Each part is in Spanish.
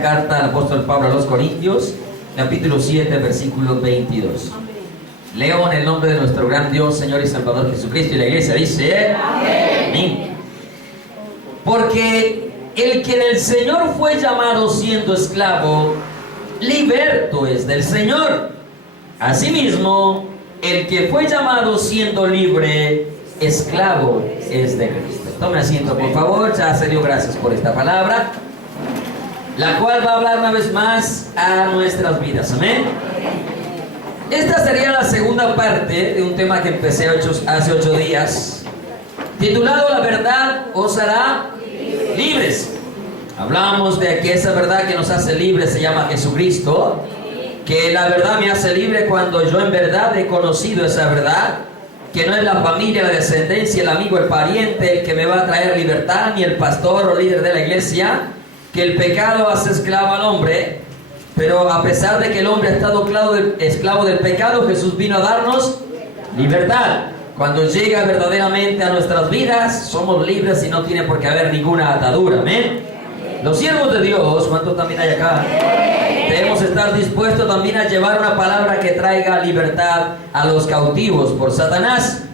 primera carta del apóstol Pablo a los Corintios, capítulo 7, versículo 22. Leo en el nombre de nuestro gran Dios, Señor y Salvador Jesucristo, y la iglesia dice: amén. Porque el que del Señor fue llamado siendo esclavo, liberto es del Señor. Asimismo, el que fue llamado siendo libre, esclavo es de Cristo. Tome asiento, por favor. Ya se dio gracias por esta palabra, la cual va a hablar una vez más a nuestras vidas. Amén. Esta sería la segunda parte de un tema que empecé hace 8 días, titulado La verdad os hará libres. Hablamos de que esa verdad que nos hace libres se llama Jesucristo, que la verdad me hace libre cuando yo en verdad he conocido esa verdad, que no es la familia, la descendencia, el amigo, el pariente el que me va a traer libertad, ni el pastor o líder de la iglesia, que el pecado hace esclavo al hombre. Pero a pesar de que el hombre ha estado esclavo del pecado, Jesús vino a darnos libertad. Cuando llega verdaderamente a nuestras vidas, somos libres y no tiene por qué haber ninguna atadura. Amén. Los siervos de Dios, ¿cuántos también hay acá? Debemos estar dispuestos también a llevar una palabra que traiga libertad a los cautivos por Satanás.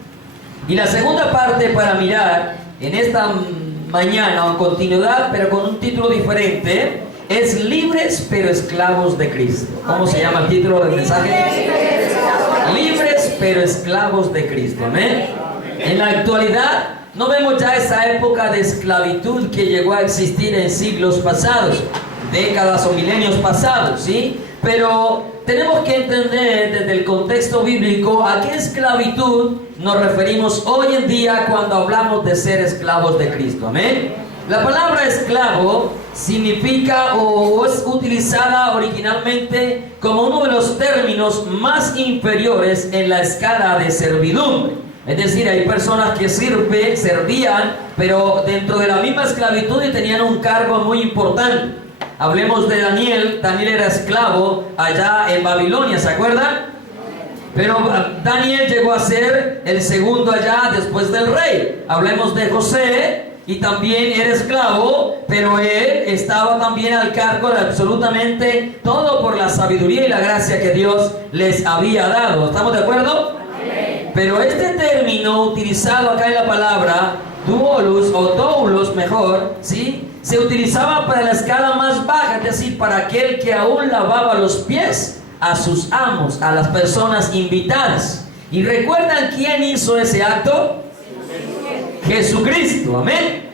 Y la segunda parte para mirar en esta mañana, en continuidad, pero con un título diferente, es Libres pero esclavos de Cristo. ¿Cómo se llama el título del mensaje? Libres pero esclavos de Cristo. Amén. En la actualidad no vemos ya esa época de esclavitud que llegó a existir en siglos pasados, décadas o milenios pasados, ¿sí? Pero tenemos que entender desde el contexto bíblico a qué esclavitud nos referimos hoy en día cuando hablamos de ser esclavos de Cristo. Amén. La palabra esclavo significa o es utilizada originalmente como uno de los términos más inferiores en la escala de servidumbre. Es decir, hay personas que servían, pero dentro de la misma esclavitud y tenían un cargo muy importante. Hablemos de Daniel. Daniel era esclavo allá en Babilonia, ¿se acuerdan? Pero Daniel llegó a ser el segundo allá después del rey. Hablemos de José, y también era esclavo, pero él estaba también al cargo de absolutamente todo por la sabiduría y la gracia que Dios les había dado. ¿Estamos de acuerdo? Pero este término utilizado acá en la palabra, doulos o doulos mejor, ¿sí? Se utilizaba para la escala más baja, es decir, para aquel que aún lavaba los pies a sus amos, a las personas invitadas. ¿Y recuerdan quién hizo ese acto? Jesucristo. Amén.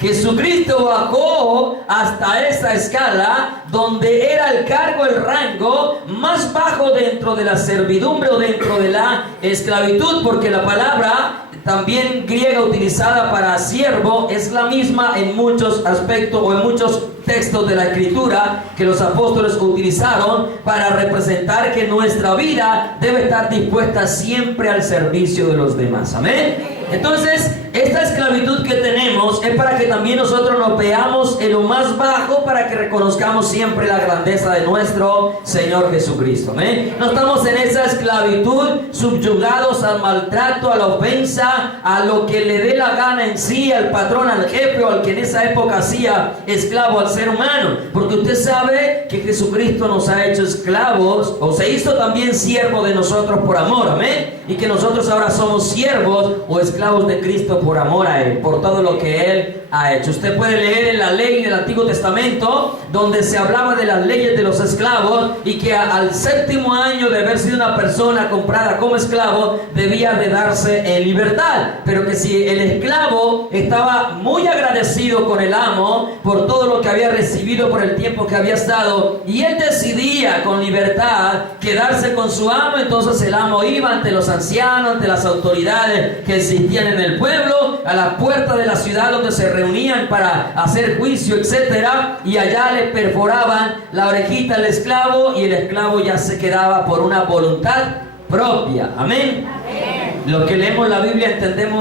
Jesucristo bajó hasta esa escala donde era el cargo, el rango más bajo dentro de la servidumbre o dentro de la esclavitud, porque la palabra también griega utilizada para siervo es la misma en muchos aspectos o en muchos textos de la Escritura que los apóstoles utilizaron para representar que nuestra vida debe estar dispuesta siempre al servicio de los demás. Amén. Entonces, esta esclavitud que tenemos es para que también nosotros nos veamos en lo más bajo, para que reconozcamos siempre la grandeza de nuestro Señor Jesucristo. ¿Eh? No estamos en esa esclavitud subyugados al maltrato, a la ofensa, a lo que le dé la gana en sí, al patrón, al jefe o al que en esa época hacía esclavo al ser humano. Porque usted sabe que Jesucristo nos ha hecho esclavos, o se hizo también siervo de nosotros por amor. Amén. Y que nosotros ahora somos siervos o esclavos de Cristo por amor a Él, por todo lo que Él ha hecho. Usted puede leer en la ley del Antiguo Testamento donde se hablaba de las leyes de los esclavos y que al 7º año de haber sido una persona comprada como esclavo debía de darse en libertad, pero que si el esclavo estaba muy agradecido con el amo por todo lo que había recibido por el tiempo que había estado y él decidía con libertad quedarse con su amo, entonces el amo iba ante los ancianos, ante las autoridades que existían en el pueblo, a la puerta de la ciudad donde se reunían para hacer juicio, etcétera, y allá le perforaban la orejita al esclavo y el esclavo ya se quedaba por una voluntad propia. Amén. Amén. Los que leemos la Biblia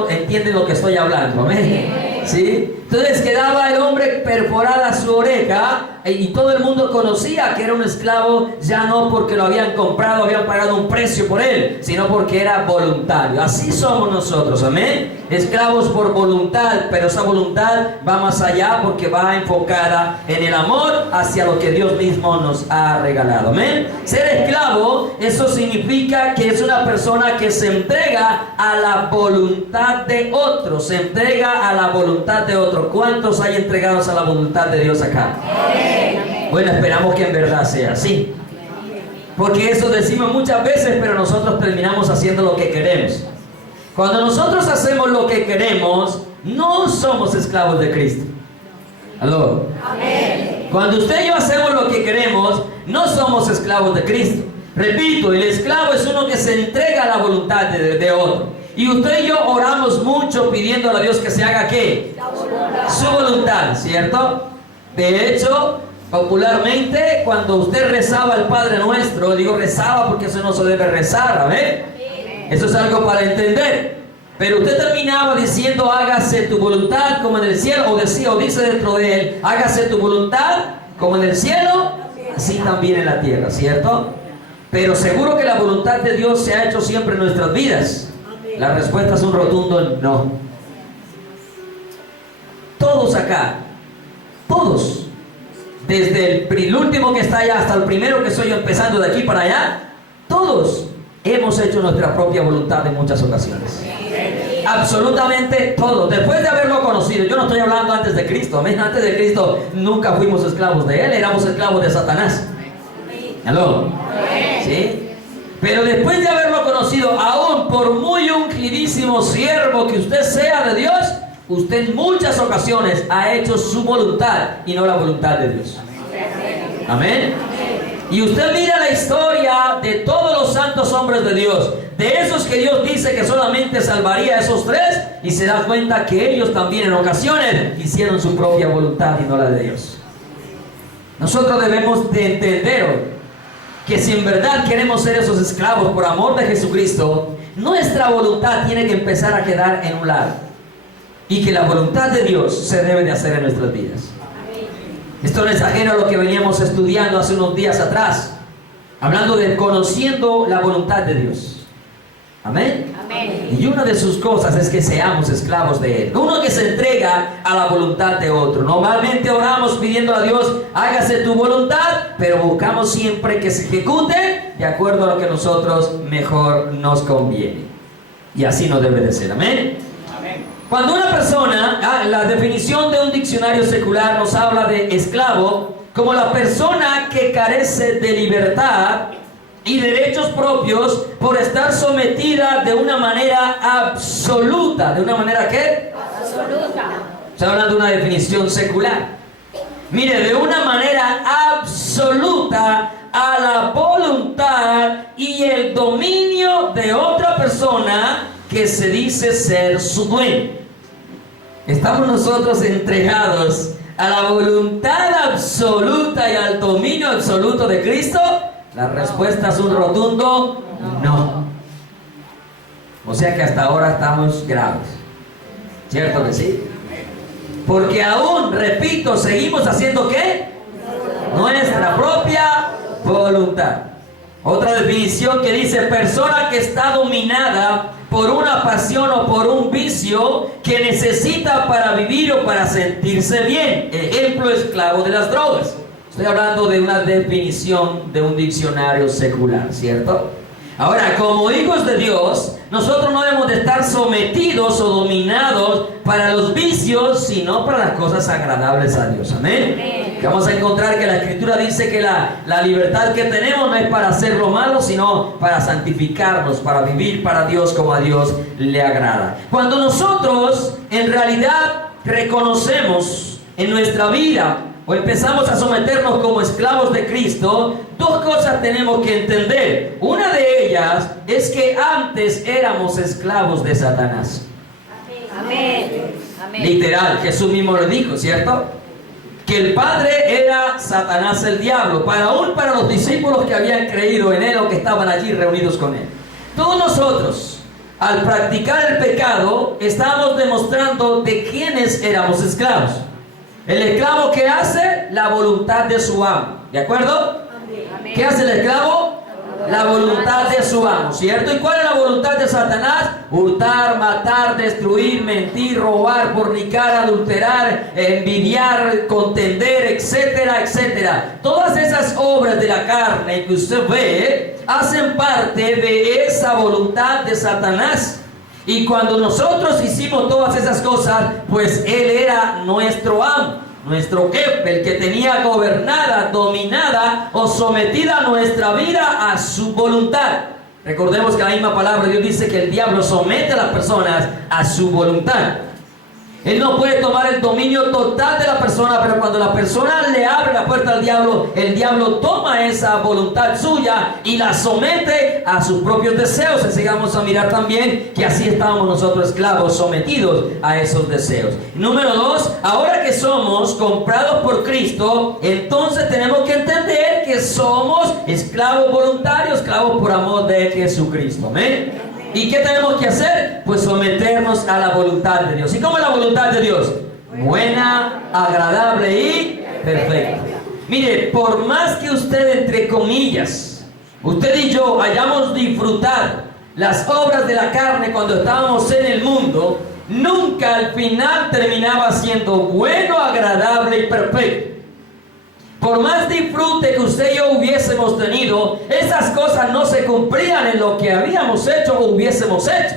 entienden lo que estoy hablando. Amén. ¿Sí? Entonces quedaba el hombre perforada su oreja y todo el mundo conocía que era un esclavo, ya no porque lo habían comprado, habían pagado un precio por él, sino porque era voluntario. Así somos nosotros, amén. Esclavos por voluntad, pero esa voluntad va más allá porque va enfocada en el amor hacia lo que Dios mismo nos ha regalado, amén. Ser esclavo, eso significa que es una persona que se entrega a la voluntad de otro, se entrega a la voluntad de otro. ¿Cuántos hay entregados a la voluntad de Dios acá? Amén. Bueno, esperamos que en verdad sea así, porque eso decimos muchas veces, pero nosotros terminamos haciendo lo que queremos. Cuando nosotros hacemos lo que queremos, no somos esclavos de Cristo. ¿Aló? Amén. Cuando usted y yo hacemos lo que queremos, no somos esclavos de Cristo. Repito, el esclavo es uno que se entrega a la voluntad de otro. Y usted y yo oramos mucho pidiendo a Dios que se haga ¿qué? Su voluntad, ¿cierto? De hecho, popularmente, cuando usted rezaba al Padre Nuestro, digo rezaba porque eso no se debe rezar, a ver. Eso es algo para entender. Pero usted terminaba diciendo, hágase tu voluntad como en el cielo, o dice dentro de él, hágase tu voluntad como en el cielo, así también en la tierra, ¿cierto? Pero seguro que la voluntad de Dios se ha hecho siempre en nuestras vidas. La respuesta es un rotundo no. Todos acá, todos, desde el último que está allá hasta el primero que soy yo empezando de aquí para allá, todos hemos hecho nuestra propia voluntad en muchas ocasiones. Absolutamente todo. Después de haberlo conocido, yo no estoy hablando antes de Cristo. Antes de Cristo nunca fuimos esclavos de Él, éramos esclavos de Satanás. ¿Aló? ¿Sí? Pero después de haberlo conocido, aún por muy ungidísimo siervo que usted sea de Dios, usted en muchas ocasiones ha hecho su voluntad y no la voluntad de Dios. Amén. Y usted mira la historia de todos los santos hombres de Dios, de esos que Dios dice que solamente salvaría a esos tres, y se da cuenta que ellos también en ocasiones hicieron su propia voluntad y no la de Dios. Nosotros debemos de entender hoy que si en verdad queremos ser esos esclavos por amor de Jesucristo, nuestra voluntad tiene que empezar a quedar en un lado, y que la voluntad de Dios se debe de hacer en nuestras vidas. Esto no es ajeno a lo que veníamos estudiando hace unos días atrás, hablando de conociendo la voluntad de Dios. Amén. Amén. Y una de sus cosas es que seamos esclavos de Él. Uno que se entrega a la voluntad de otro. Normalmente oramos pidiendo a Dios, hágase tu voluntad, pero buscamos siempre que se ejecute de acuerdo a lo que nosotros mejor nos conviene. Y así no debe de ser. Amén. Cuando una persona, la definición de un diccionario secular nos habla de esclavo como la persona que carece de libertad y derechos propios por estar sometida de una manera absoluta. ¿De una manera qué? Absoluta. Está hablando de una definición secular. Mire, de una manera absoluta a la voluntad y el dominio de otra persona que se dice ser su dueño. ¿Estamos nosotros entregados a la voluntad absoluta y al dominio absoluto de Cristo? La respuesta es un rotundo no. O sea que hasta ahora estamos graves. ¿Cierto que sí? Porque aún, repito, seguimos haciendo ¿qué? Nuestra propia voluntad. Otra definición que dice persona que está dominada por una pasión o por un vicio que necesita para vivir o para sentirse bien. Ejemplo, esclavo de las drogas. Estoy hablando de una definición de un diccionario secular, ¿cierto? Ahora, como hijos de Dios, nosotros no debemos de estar sometidos o dominados para los vicios, sino para las cosas agradables a Dios. Amén. Vamos a encontrar que la Escritura dice que la libertad que tenemos no es para hacer lo malo, sino para santificarnos, para vivir para Dios como a Dios le agrada. Cuando nosotros en realidad reconocemos en nuestra vida o empezamos a someternos como esclavos de Cristo, dos cosas tenemos que entender. Una de ellas es que antes éramos esclavos de Satanás. Amén. Amén. Literal, Jesús mismo lo dijo, ¿cierto? Que el padre era Satanás, el diablo, aún para los discípulos que habían creído en él o que estaban allí reunidos con él. Todos nosotros, al practicar el pecado, estamos demostrando de quiénes éramos esclavos. El esclavo, ¿qué hace? La voluntad de su amo. ¿De acuerdo? ¿Qué hace el esclavo? La voluntad de su amo, ¿cierto? ¿Y cuál es la voluntad de Satanás? Hurtar, matar, destruir, mentir, robar, fornicar, adulterar, envidiar, contender, etcétera, etcétera. Todas esas obras de la carne que usted ve hacen parte de esa voluntad de Satanás. Y cuando nosotros hicimos todas esas cosas, pues él era nuestro amo, nuestro jefe, el que tenía gobernada, dominada o sometida nuestra vida a su voluntad. Recordemos que la misma palabra de Dios dice que el diablo somete a las personas a su voluntad. Él no puede tomar el dominio total de la persona, pero cuando la persona le abre la puerta al diablo, el diablo toma esa voluntad suya y la somete a sus propios deseos. Así que vamos a mirar también que así estábamos nosotros esclavos, sometidos a esos deseos. Número 2, ahora que somos comprados por Cristo, entonces tenemos que entender que somos esclavos voluntarios, esclavos por amor de Jesucristo. Amén. ¿Y qué tenemos que hacer? Pues someternos a la voluntad de Dios. ¿Y cómo es la voluntad de Dios? Buena, agradable y perfecta. Mire, por más que usted, entre comillas, usted y yo hayamos disfrutado las obras de la carne cuando estábamos en el mundo, nunca al final terminaba siendo bueno, agradable y perfecto. Por más disfrute que usted y yo hubiésemos tenido, esas cosas no se cumplían en lo que habíamos hecho o hubiésemos hecho.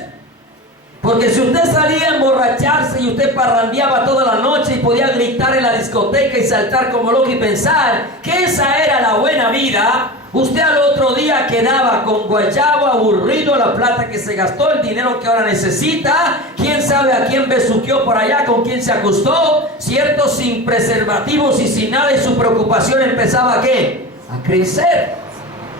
Porque si usted salía a emborracharse y usted parrandeaba toda la noche y podía gritar en la discoteca y saltar como loco y pensar que esa era la buena vida, usted al otro día quedaba con guayabo, aburrido, la plata que se gastó, el dinero que ahora necesita, quién sabe a quién besuqueó por allá, con quién se acostó, cierto, sin preservativos y sin nada, y su preocupación empezaba ¿a qué? A crecer.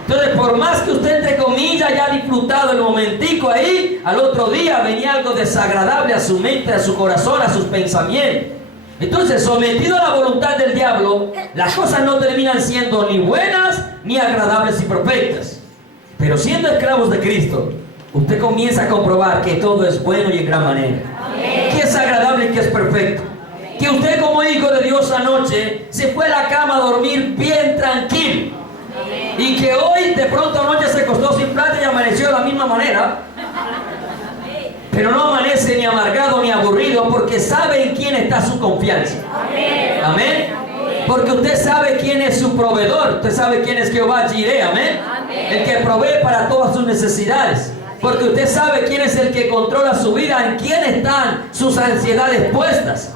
Entonces, por más que usted, entre comillas, haya disfrutado el momentico ahí, al otro día venía algo desagradable a su mente, a su corazón, a sus pensamientos. Entonces, sometido a la voluntad del diablo, las cosas no terminan siendo ni buenas, ni agradables y perfectas. Pero siendo esclavos de Cristo, usted comienza a comprobar que todo es bueno y en gran manera. Amén. Que es agradable y que es perfecto. Amén. Que usted, como hijo de Dios, anoche se fue a la cama a dormir bien tranquilo. Amén. Y que hoy de pronto anoche se acostó sin plata y amaneció de la misma manera. Pero no amanece ni amargado ni aburrido, porque sabe en quién está su confianza. Amén. Amén. Porque usted sabe quién es su proveedor. Usted sabe quién es Jehová Jireh. Amén. El que provee para todas sus necesidades. Porque usted sabe quién es el que controla su vida, en quién están sus ansiedades puestas.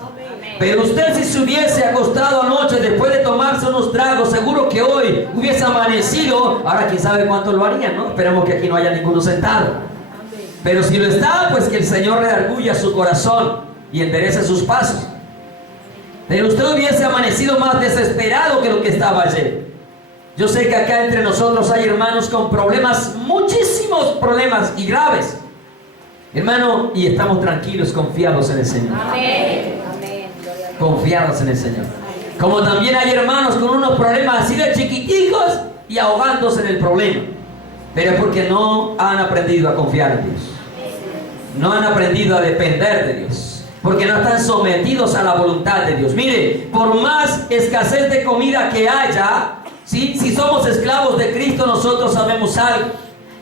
Pero usted, si se hubiese acostado anoche después de tomarse unos tragos, seguro que hoy hubiese amanecido. Ahora quién sabe cuánto lo harían, ¿no? Esperemos que aquí no haya ninguno sentado. Pero si lo está, pues que el Señor redarguya su corazón y enderece sus pasos. Pero usted hubiese amanecido más desesperado que lo que estaba ayer. Yo sé que acá entre nosotros hay hermanos con problemas, muchísimos problemas y graves. Hermano, y estamos tranquilos, confiados en el Señor. Amén. Confiados en el Señor. Como también hay hermanos con unos problemas así de chiquiticos y ahogándose en el problema. Pero es porque no han aprendido a confiar en Dios. No han aprendido a depender de Dios. Porque no están sometidos a la voluntad de Dios. Mire, por más escasez de comida que haya, ¿sí? Si somos esclavos de Cristo, nosotros sabemos algo.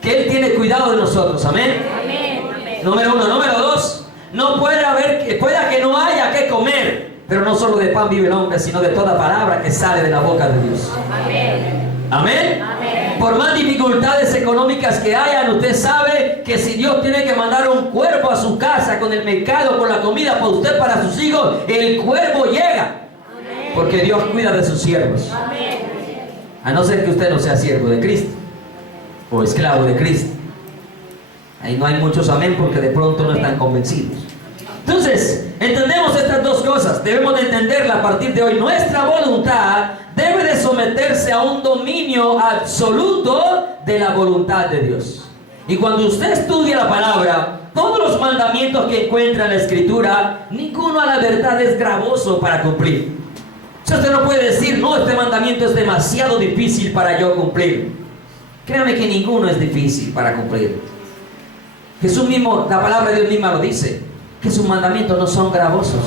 Que Él tiene cuidado de nosotros. Amén. Amén. Número 1. Número 2. No puede haber, pueda que no haya que comer. Pero no solo de pan vive el hombre, sino de toda palabra que sale de la boca de Dios. Amén. Amén. Amén. Por más dificultades económicas que hayan, usted sabe que si Dios tiene que mandar un cuervo a su casa con el mercado, con la comida para usted, para sus hijos, el cuervo llega. Amén. Porque Dios cuida de sus siervos. Amén. A no ser que usted no sea siervo de Cristo o esclavo de Cristo. Ahí no hay muchos amén, porque de pronto no están convencidos. Entonces, entendemos estas dos cosas. Debemos de entenderla a partir de hoy. Nuestra voluntad debe de someterse a un dominio absoluto de la voluntad de Dios. Y cuando usted estudia la palabra, todos los mandamientos que encuentra en la Escritura, ninguno a la verdad es gravoso para cumplir. Usted no puede decir, no, este mandamiento es demasiado difícil para yo cumplir. Créame que ninguno es difícil para cumplir. Jesús mismo, la palabra de Dios misma lo dice, que sus mandamientos no son gravosos.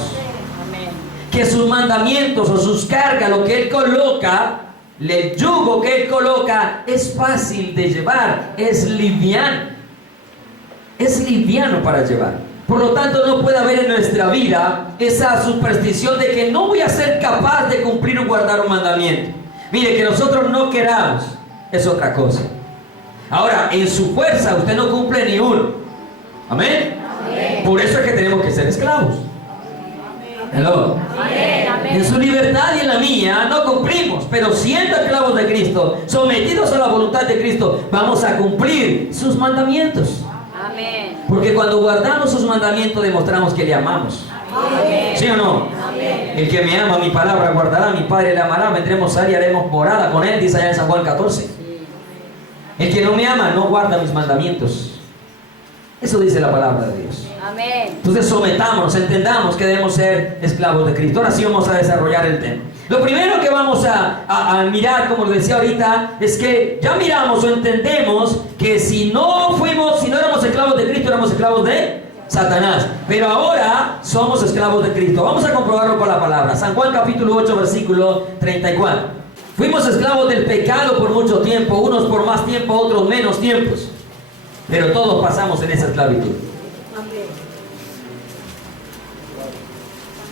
que sus mandamientos o sus cargas, lo que Él coloca, el yugo que Él coloca, es fácil de llevar, es liviano para llevar. Por lo tanto, no puede haber en nuestra vida esa superstición de que no voy a ser capaz de cumplir o guardar un mandamiento. Mire, que nosotros no queramos es otra cosa. Ahora, en su fuerza usted no cumple ni uno. ¿Amén? Amén. Por eso es que tenemos que ser esclavos. Hello. Amén. En su libertad y en la mía no cumplimos, pero siendo esclavos de Cristo, sometidos a la voluntad de Cristo, vamos a cumplir sus mandamientos. Amén. Porque cuando guardamos sus mandamientos demostramos que le amamos. Amén. ¿Sí o no? Amén. El que me ama, mi palabra guardará, mi Padre le amará, vendremos a él y haremos morada con él, dice allá en San Juan 14. El que no me ama no guarda mis mandamientos. Eso dice la palabra de Dios. Amén. Entonces sometámonos, entendamos que debemos ser esclavos de Cristo. Ahora sí vamos a desarrollar el tema. Lo primero que vamos a mirar, como lo decía ahorita, es que ya miramos o entendemos que si no éramos esclavos de Cristo, éramos esclavos de Satanás. Pero ahora somos esclavos de Cristo. Vamos a comprobarlo con la palabra. San Juan capítulo 8, versículo 34. Fuimos esclavos del pecado por mucho tiempo, unos por más tiempo, otros menos tiempos. Pero todos pasamos en esa esclavitud.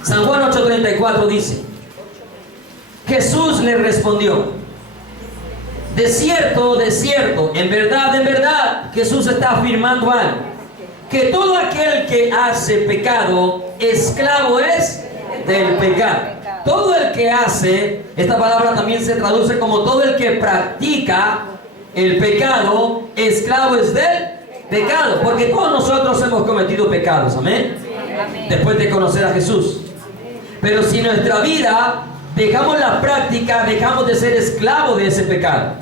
San Juan 8:34 dice: Jesús le respondió: de cierto, en verdad, Jesús está afirmando algo, que todo aquel que hace pecado, esclavo es del pecado. Todo el que hace, esta palabra también se traduce como todo el que practica el pecado, esclavo es del pecado, porque todos nosotros hemos cometido pecados, amén, después de conocer a Jesús. Pero si en nuestra vida dejamos la práctica, dejamos de ser esclavos de ese pecado.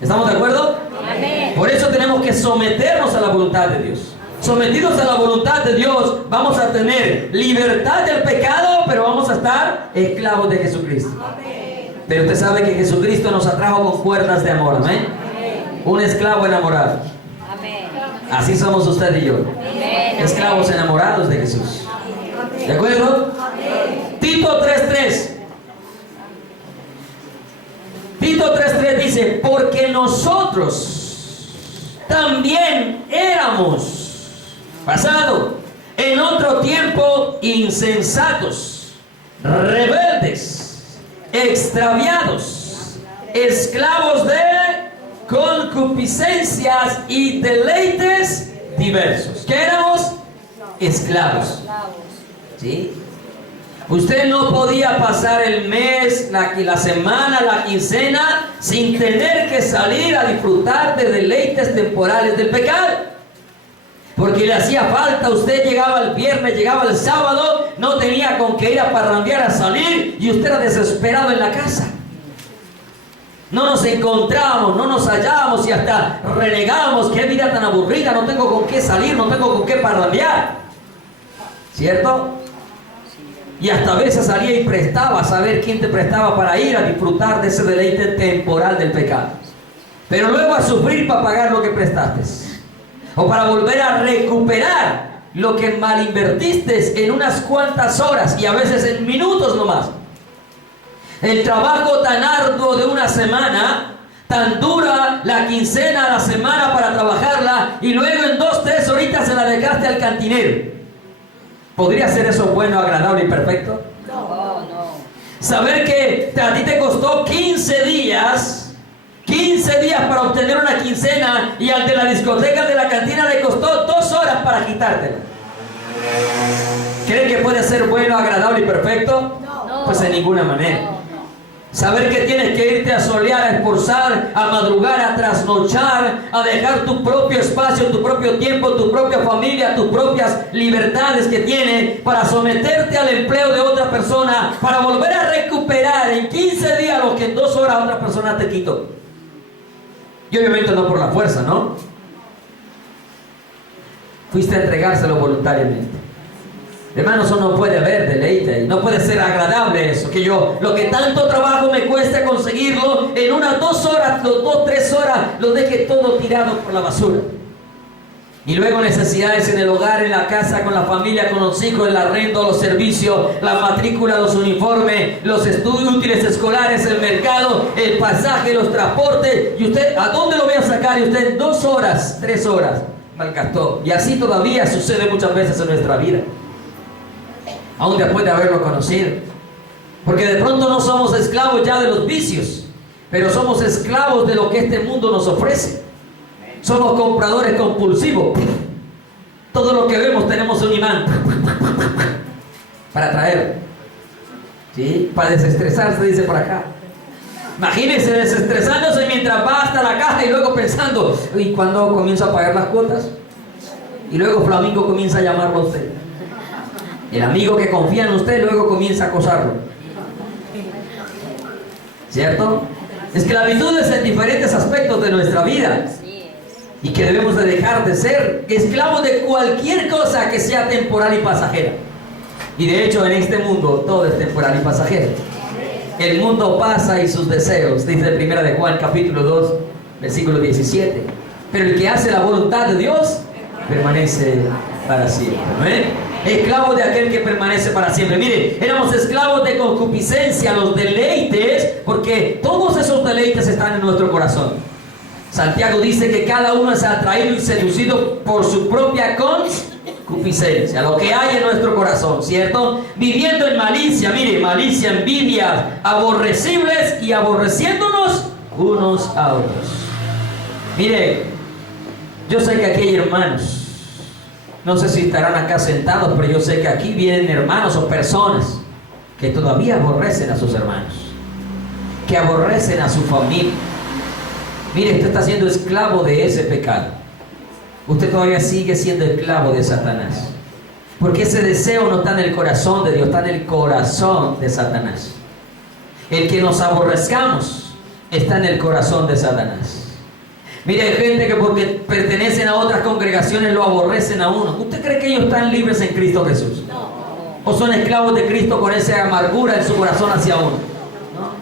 ¿Estamos de acuerdo? Amén. Por eso tenemos que someternos a la voluntad de Dios. Sometidos a la voluntad de Dios, vamos a tener libertad del pecado, pero vamos a estar esclavos de Jesucristo. Amén. Pero usted sabe que Jesucristo nos atrajo con cuerdas de amor, amén. Amén. Un esclavo enamorado. Amén. Así somos usted y yo. Amén. Esclavos enamorados de Jesús. ¿De acuerdo? Amén. Tito 3:3. Tito 3:3 dice: porque nosotros también éramos pasado en otro tiempo insensatos, rebeldes, extraviados, esclavos de concupiscencias y deleites diversos. ¿Qué éramos? Esclavos. ¿Sí? Usted no podía pasar el mes, la semana, la quincena sin tener que salir a disfrutar de deleites temporales del pecado. Porque le hacía falta, usted llegaba el viernes, llegaba el sábado, no tenía con qué ir a parrandear, a salir, y usted era desesperado en la casa. No nos encontrábamos, no nos hallábamos y hasta renegábamos: qué vida tan aburrida, no tengo con qué salir, no tengo con qué parrandear. ¿Cierto? Y hasta a veces salía y prestaba, a saber quién te prestaba para ir a disfrutar de ese deleite temporal del pecado. Pero luego a sufrir para pagar lo que prestaste, o para volver a recuperar lo que mal invertiste en unas cuantas horas y a veces en minutos nomás. El trabajo tan arduo de una semana, tan dura la quincena, la semana para trabajarla, y luego en 2-3 horitas se la dejaste al cantinero. ¿Podría ser eso bueno, agradable y perfecto? No. Saber que a ti te costó 15 días para obtener una quincena, y al de la discoteca, de la cantina, le costó 2 horas para quitártela. ¿Creen que puede ser bueno, agradable y perfecto? No. Pues de ninguna manera. Saber que tienes que irte a solear, a esforzar, a madrugar, a trasnochar, a dejar tu propio espacio, tu propio tiempo, tu propia familia, tus propias libertades que tienes, para someterte al empleo de otra persona, para volver a recuperar en 15 días lo que en 2 horas otra persona te quitó. Y obviamente no por la fuerza, ¿no? Fuiste a entregárselo voluntariamente. Hermano, eso no puede haber deleite, no puede ser agradable eso, que yo, lo que tanto trabajo me cuesta conseguirlo, en unas 2 horas, 2-3 horas, lo deje todo tirado por la basura. Y luego necesidades en el hogar, en la casa, con la familia, con los hijos, el arrendo, los servicios, la matrícula, los uniformes, los estudios útiles escolares, el mercado, el pasaje, los transportes. ¿Y usted a dónde lo voy a sacar? Y usted 2 horas, 3 horas malgastó. Y así todavía sucede muchas veces en nuestra vida, aún después de haberlo conocido. Porque de pronto no somos esclavos ya de los vicios, pero somos esclavos de lo que este mundo nos ofrece. Somos compradores compulsivos. Todo lo que vemos tenemos un imán para traer, ¿sí? Para desestresarse, dice por acá. Imagínense desestresándose mientras va hasta la caja y luego pensando, ¿y cuándo comienzo a pagar las cuotas? Y luego Flamingo comienza a llamarlo a usted. El amigo que confía en usted luego comienza a acosarlo, ¿cierto? Esclavitudes en diferentes aspectos de nuestra vida, y que debemos de dejar de ser esclavos de cualquier cosa que sea temporal y pasajera. Y de hecho en este mundo todo es temporal y pasajero. El mundo pasa y sus deseos, dice 1 de Juan capítulo 2 versículo 17. Pero el que hace la voluntad de Dios permanece para siempre. ¿Amén? Esclavos de aquel que permanece para siempre. Mire, éramos esclavos de concupiscencia, los deleites, porque todos esos deleites están en nuestro corazón. Santiago dice que cada uno es atraído y seducido por su propia concupiscencia, lo que hay en nuestro corazón, ¿cierto? Viviendo en malicia, mire, malicia, envidia, aborrecibles y aborreciéndonos unos a otros. Mire, yo sé que aquí hay hermanos, no sé si estarán acá sentados, pero yo sé que aquí vienen hermanos o personas que todavía aborrecen a sus hermanos, que aborrecen a su familia. Mire, usted está siendo esclavo de ese pecado. Usted todavía sigue siendo esclavo de Satanás, porque ese deseo no está en el corazón de Dios, está en el corazón de Satanás. El que nos aborrezcamos está en el corazón de Satanás. Mire, hay gente que porque pertenecen a otras congregaciones lo aborrecen a uno. ¿Usted cree que ellos están libres en Cristo Jesús? ¿O son esclavos de Cristo con esa amargura en su corazón hacia uno? ¿No?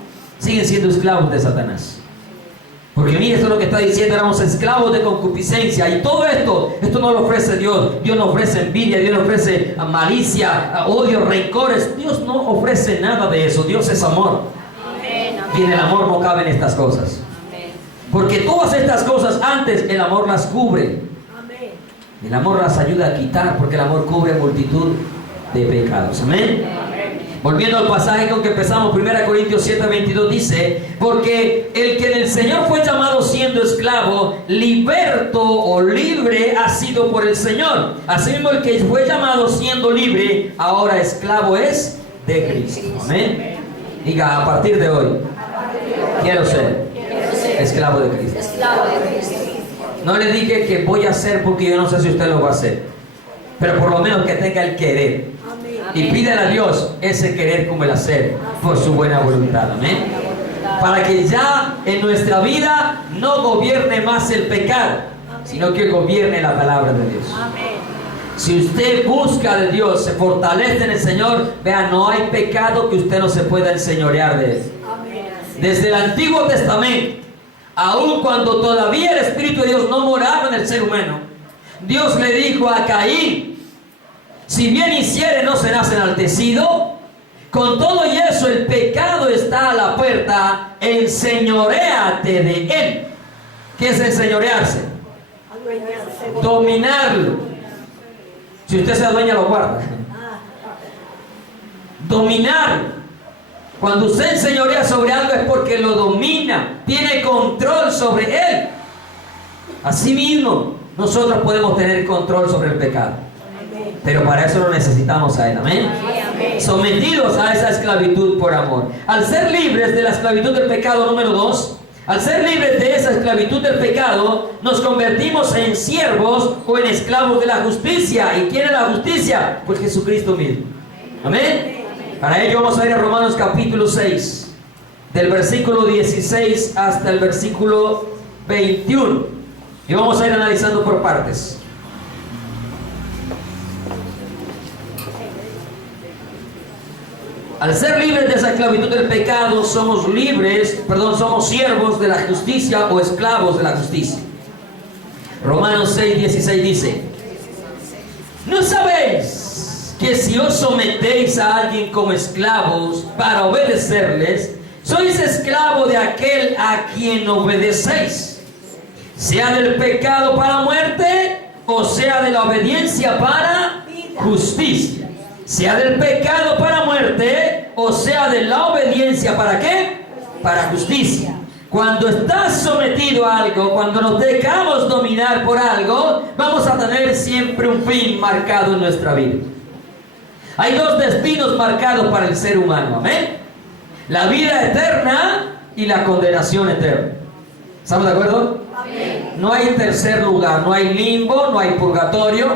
Siguen siendo esclavos de Satanás. Porque mire, esto es lo que está diciendo, éramos esclavos de concupiscencia. Y todo esto no lo ofrece Dios. Dios no ofrece envidia, Dios no ofrece malicia, odio, rencores. Dios no ofrece nada de eso. Dios es amor. Amén, amén. Y en el amor no caben estas cosas. Amén. Porque todas estas cosas antes el amor las cubre. Amén. El amor las ayuda a quitar, porque el amor cubre multitud de pecados. Amén. Amén. Volviendo al pasaje con que empezamos, 1 Corintios 7:22 dice: porque el que del Señor fue llamado siendo esclavo, liberto o libre ha sido por el Señor. Asimismo, el que fue llamado siendo libre, ahora esclavo es de Cristo. Amén. Diga, a partir de hoy, quiero ser esclavo de Cristo. No le dije que voy a hacer, porque yo no sé si usted lo va a hacer, pero por lo menos que tenga el querer. Y pídale a Dios ese querer como el hacer por su buena voluntad. Amén. Para que ya en nuestra vida no gobierne más el pecado, sino que gobierne la palabra de Dios. Si usted busca de Dios, se fortalece en el Señor, vea, no hay pecado que usted no se pueda enseñorear de él. Desde el Antiguo Testamento, aun cuando todavía el Espíritu de Dios no moraba en el ser humano, Dios le dijo a Caín: si bien hiciere no serás enaltecido. Con todo y eso el pecado está a la puerta, enseñoréate de él. ¿Qué es enseñorearse? Dominarlo. Si usted se adueña, lo guarda. Dominarlo. Cuando usted enseñorea sobre algo es porque lo domina, tiene control sobre él. Asimismo, nosotros podemos tener control sobre el pecado, pero para eso lo necesitamos a él. Amén. Sometidos a esa esclavitud por amor. Al ser libres de la esclavitud del pecado, número 2, al ser libres de esa esclavitud del pecado, nos convertimos en siervos o en esclavos de la justicia. ¿Y quién es la justicia? Pues Jesucristo mismo. Amén. Para ello vamos a ir a Romanos capítulo 6, del versículo 16 hasta el versículo 21, y vamos a ir analizando por partes. Al ser libres de esa esclavitud del pecado, somos siervos de la justicia o esclavos de la justicia. Romanos 6:16 dice: ¿no sabéis que si os sometéis a alguien como esclavos para obedecerles, sois esclavo de aquel a quien obedecéis, sea del pecado para muerte o sea de la obediencia para justicia? Sea del pecado para muerte o sea de la obediencia para ¿qué? Para justicia. Cuando estás sometido a algo, cuando nos dejamos dominar por algo, vamos a tener siempre un fin marcado en nuestra vida. Hay dos destinos marcados para el ser humano, amén. La vida eterna y la condenación eterna. ¿Estamos de acuerdo? Amén. No hay tercer lugar, no hay limbo, no hay purgatorio.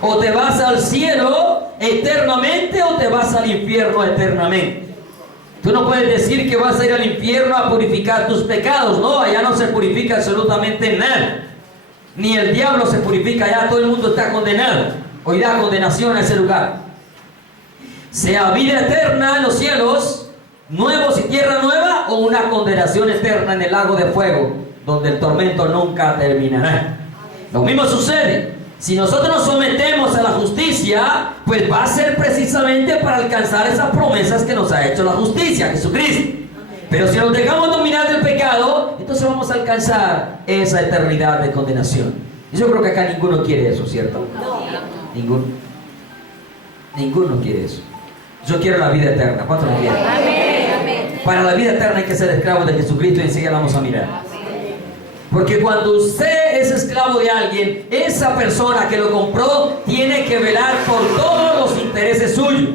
O te vas al cielo eternamente o te vas al infierno eternamente. Tú no puedes decir que vas a ir al infierno a purificar tus pecados. No, allá no se purifica absolutamente nada. Ni el diablo se purifica, allá todo el mundo está condenado. O irá a condenación a ese lugar. Sea vida eterna en los cielos nuevos y tierra nueva, o una condenación eterna en el lago de fuego, donde el tormento nunca terminará. Lo mismo sucede. Si nosotros nos sometemos a la justicia, pues va a ser precisamente para alcanzar esas promesas que nos ha hecho la justicia, Jesucristo. Pero si nos dejamos dominar del pecado, entonces vamos a alcanzar esa eternidad de condenación. Y yo creo que acá ninguno quiere eso, ¿cierto? No. Ninguno. Ninguno quiere eso. Yo quiero la vida eterna. ¿Cuántos lo quieren? Amén. Para la vida eterna hay que ser esclavo de Jesucristo, y enseguida vamos a mirar. Porque cuando usted es esclavo de alguien, esa persona que lo compró tiene que velar por todos los intereses suyos.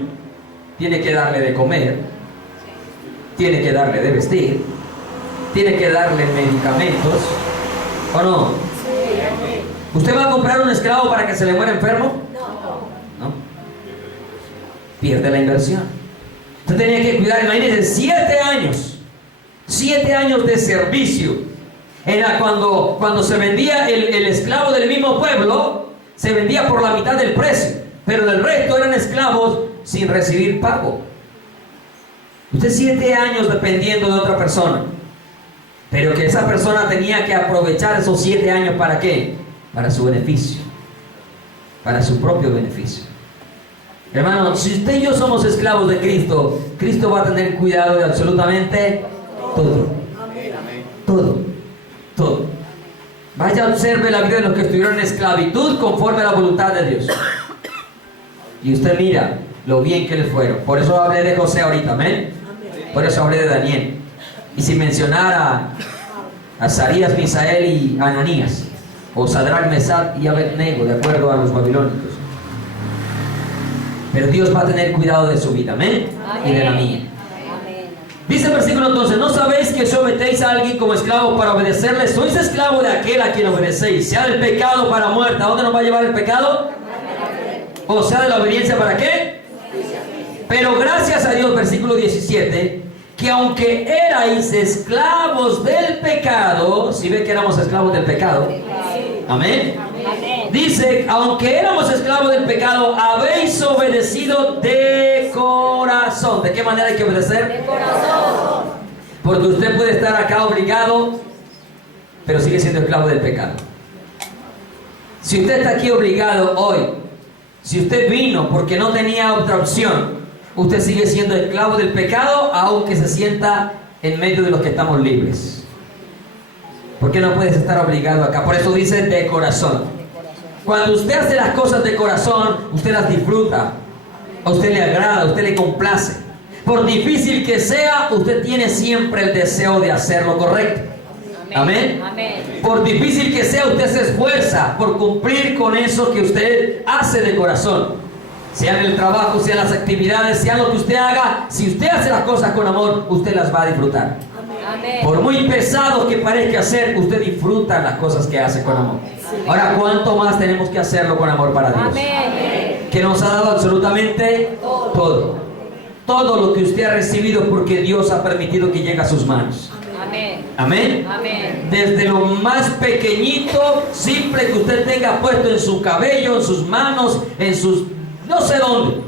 Tiene que darle de comer, tiene que darle de vestir, tiene que darle medicamentos, ¿o no? ¿Usted va a comprar un esclavo para que se le muera enfermo? No. Pierde la inversión. Usted tenía que cuidar, imagínense, 7 años de servicio. Era cuando se vendía el esclavo del mismo pueblo, se vendía por la mitad del precio, pero el resto eran esclavos sin recibir pago. Usted 7 años dependiendo de otra persona, pero que esa persona tenía que aprovechar esos 7 años ¿para qué? Para su beneficio, para su propio beneficio. Hermano, si usted y yo somos esclavos de Cristo, Cristo va a tener cuidado de absolutamente todo. Todo. Vaya, observe la vida de los que estuvieron en esclavitud conforme a la voluntad de Dios. Y usted mira lo bien que les fueron. Por eso hablé de José ahorita, amén. Por eso hablé de Daniel. Y sin mencionar a Azarías, Misael y Ananías, o Sadrach, Mesach y Abednego, de acuerdo a los babilónicos. Pero Dios va a tener cuidado de su vida, amén. Y de la mía. Dice el versículo entonces: ¿no sabéis que sometéis a alguien como esclavo para obedecerle? Sois esclavo de aquel a quien obedecéis, sea del pecado para muerte. ¿A dónde nos va a llevar el pecado? O sea, de la obediencia ¿para qué? Pero gracias a Dios, versículo 17, que aunque erais esclavos del pecado, si ve que éramos esclavos del pecado, amén. Dice, aunque éramos esclavos del pecado, habéis obedecido de corazón. ¿De qué manera hay que obedecer? De corazón. Porque usted puede estar acá obligado, pero sigue siendo esclavo del pecado. Si usted está aquí obligado hoy, si usted vino porque no tenía otra opción, usted sigue siendo esclavo del pecado, aunque se sienta en medio de los que estamos libres. ¿Por qué no puedes estar obligado acá? Por eso dice de corazón. Cuando usted hace las cosas de corazón, usted las disfruta, a usted le agrada, a usted le complace. Por difícil que sea, usted tiene siempre el deseo de hacer lo correcto. Amén. Amén. Por difícil que sea, usted se esfuerza por cumplir con eso que usted hace de corazón. Sea en el trabajo, sea en las actividades, sea lo que usted haga, si usted hace las cosas con amor, usted las va a disfrutar. Amén. Por muy pesado que parezca ser, usted disfruta las cosas que hace con amor. Ahora, ¿cuánto más tenemos que hacerlo con amor para Dios? Amén. Que nos ha dado absolutamente todo. Todo lo que usted ha recibido porque Dios ha permitido que llegue a sus manos. Amén. Amén. Amén. Desde lo más pequeñito, simple que usted tenga puesto en su cabello, en sus manos, en sus... no sé dónde.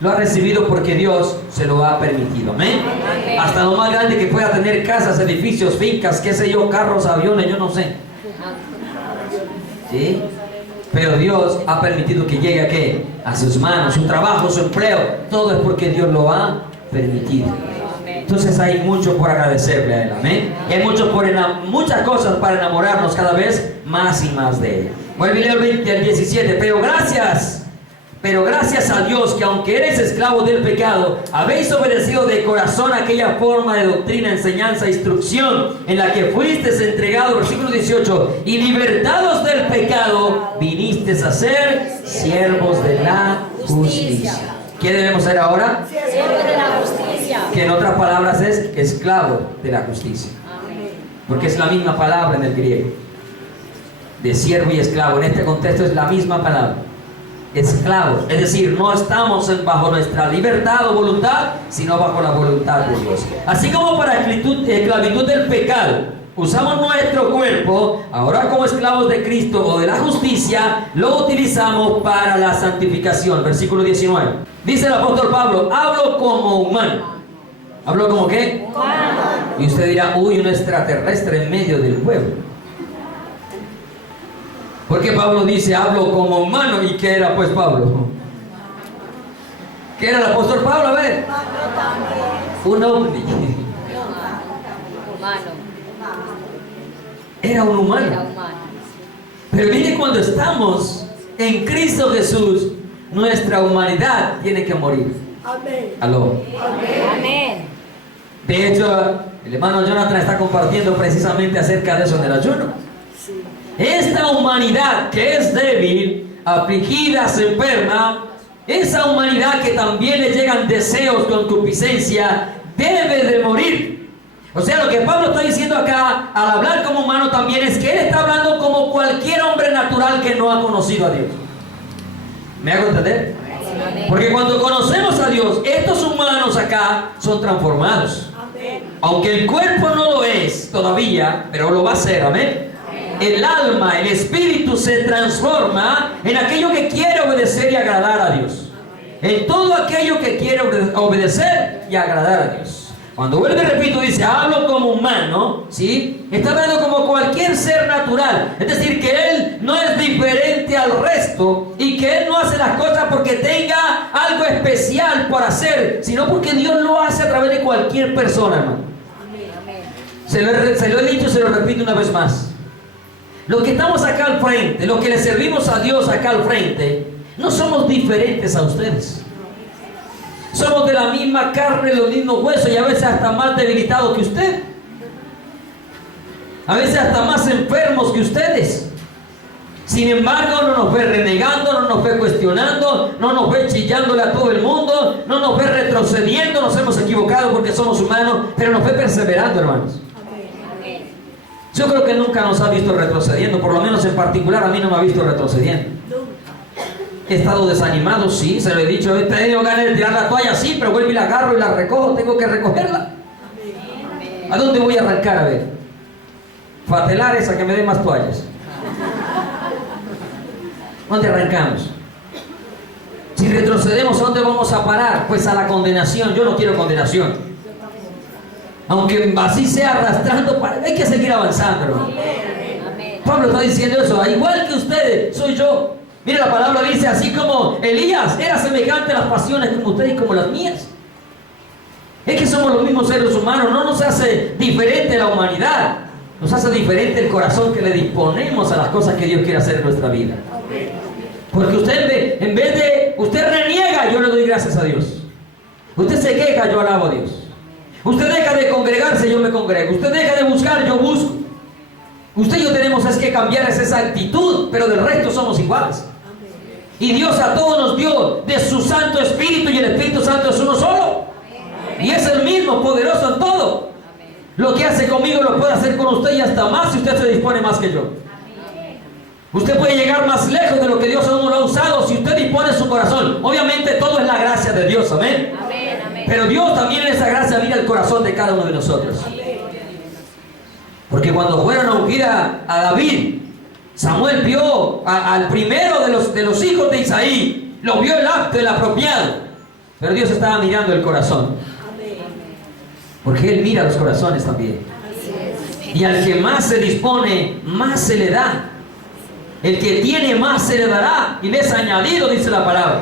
Lo ha recibido porque Dios se lo ha permitido. Amén. Amén. Hasta lo más grande que pueda tener casas, edificios, fincas, qué sé yo, carros, aviones, yo no sé. ¿Sí? Pero Dios ha permitido que llegue ¿a qué? A sus manos, su trabajo, su empleo. Todo es porque Dios lo ha permitido. Entonces hay mucho por agradecerle a Él. Amén. Y hay muchas cosas para enamorarnos cada vez más y más de Él. Vuelve y leo el 17. Pero gracias a Dios que aunque eres esclavos del pecado, habéis obedecido de corazón aquella forma de doctrina, enseñanza, instrucción en la que fuisteis entregados, versículo 18, y libertados del pecado, vinisteis a ser siervos de la justicia. ¿Qué debemos ser ahora? Siervos de la justicia. Que en otras palabras es esclavo de la justicia. Porque es la misma palabra en el griego. De siervo y esclavo. En este contexto es la misma palabra. Esclavos, es decir, no estamos bajo nuestra libertad o voluntad, sino bajo la voluntad de Dios. Así como para esclavitud del pecado usamos nuestro cuerpo, ahora como esclavos de Cristo o de la justicia, lo utilizamos para la santificación. Versículo 19. Dice el apóstol Pablo: hablo como humano. ¿Hablo como qué? Humano. Y usted dirá: uy, un extraterrestre en medio del pueblo. Porque Pablo dice: hablo como humano. ¿Y qué era pues Pablo? ¿Qué era el apóstol Pablo? A ver. Un ovni. Humano. Era un humano. Era humano. Pero mire, cuando estamos en Cristo Jesús, nuestra humanidad tiene que morir. Amén. Aló. Amén. De hecho, el hermano Jonathan está compartiendo precisamente acerca de eso en el ayuno. Esta humanidad que es débil, afligida, se enferma, esa humanidad que también le llegan deseos, concupiscencia, debe de morir. O sea, lo que Pablo está diciendo acá, al hablar como humano también, es que él está hablando como cualquier hombre natural que no ha conocido a Dios. ¿Me hago entender? Porque cuando conocemos a Dios, estos humanos acá son transformados. Aunque el cuerpo no lo es todavía, pero lo va a ser, amén. El alma, el espíritu se transforma en aquello que quiere obedecer y agradar a Dios. En todo aquello que quiere obedecer y agradar a Dios. Cuando vuelve y repito, dice: hablo como humano, ¿sí? Está hablando como cualquier ser natural. Es decir, que él no es diferente al resto y que él no hace las cosas porque tenga algo especial por hacer, sino porque Dios lo hace a través de cualquier persona, hermano. Se lo he dicho y se lo repito una vez más. Los que estamos acá al frente, los que le servimos a Dios acá al frente, no somos diferentes a ustedes. Somos de la misma carne, los mismos huesos, y a veces hasta más debilitados que usted. A veces hasta más enfermos que ustedes. Sin embargo, no nos ve renegando, no nos ve cuestionando, no nos ve chillándole a todo el mundo, no nos ve retrocediendo. Nos hemos equivocado porque somos humanos, pero nos ve perseverando, hermanos. Yo creo que nunca nos ha visto retrocediendo, por lo menos en particular a mí no me ha visto retrocediendo. He estado desanimado, sí, se lo he dicho, he tenido ganas de tirar la toalla, sí, pero vuelvo y la agarro y la recojo, tengo que recogerla. ¿A dónde voy a arrancar? A ver, fatelares a que me den más toallas. ¿Dónde arrancamos? Si retrocedemos, ¿a dónde vamos a parar? Pues a la condenación. Yo no quiero condenación. Aunque así sea arrastrando, hay que seguir avanzando, hermano. Pablo está diciendo eso: igual que ustedes, soy yo. Mire, la palabra dice: así como Elías era semejante a las pasiones como ustedes y como las mías. Es que somos los mismos seres humanos. No nos hace diferente la humanidad, nos hace diferente el corazón que le disponemos a las cosas que Dios quiere hacer en nuestra vida. Porque usted, en vez de, usted reniega, yo le doy gracias a Dios. Usted se queja, yo alabo a Dios. Usted deja de congregarse, yo me congrego. Usted deja de buscar, yo busco. Usted y yo tenemos es que cambiar esa actitud, pero del resto somos iguales. Y Dios a todos nos dio de su Santo Espíritu, y el Espíritu Santo es uno solo. Y es el mismo, poderoso en todo. Lo que hace conmigo lo puede hacer con usted y hasta más si usted se dispone más que yo. Usted puede llegar más lejos de lo que Dios aún lo ha usado si usted dispone su corazón. Obviamente todo es la gracia de Dios, amén. Pero Dios también en esa gracia mira el corazón de cada uno de nosotros. Porque cuando fueron a ungir a David, Samuel vio al primero de los hijos de Isaí, lo vio el apto, el apropiado. Pero Dios estaba mirando el corazón. Porque Él mira los corazones también. Y al que más se dispone, más se le da. El que tiene más se le dará y le es añadido, dice la palabra.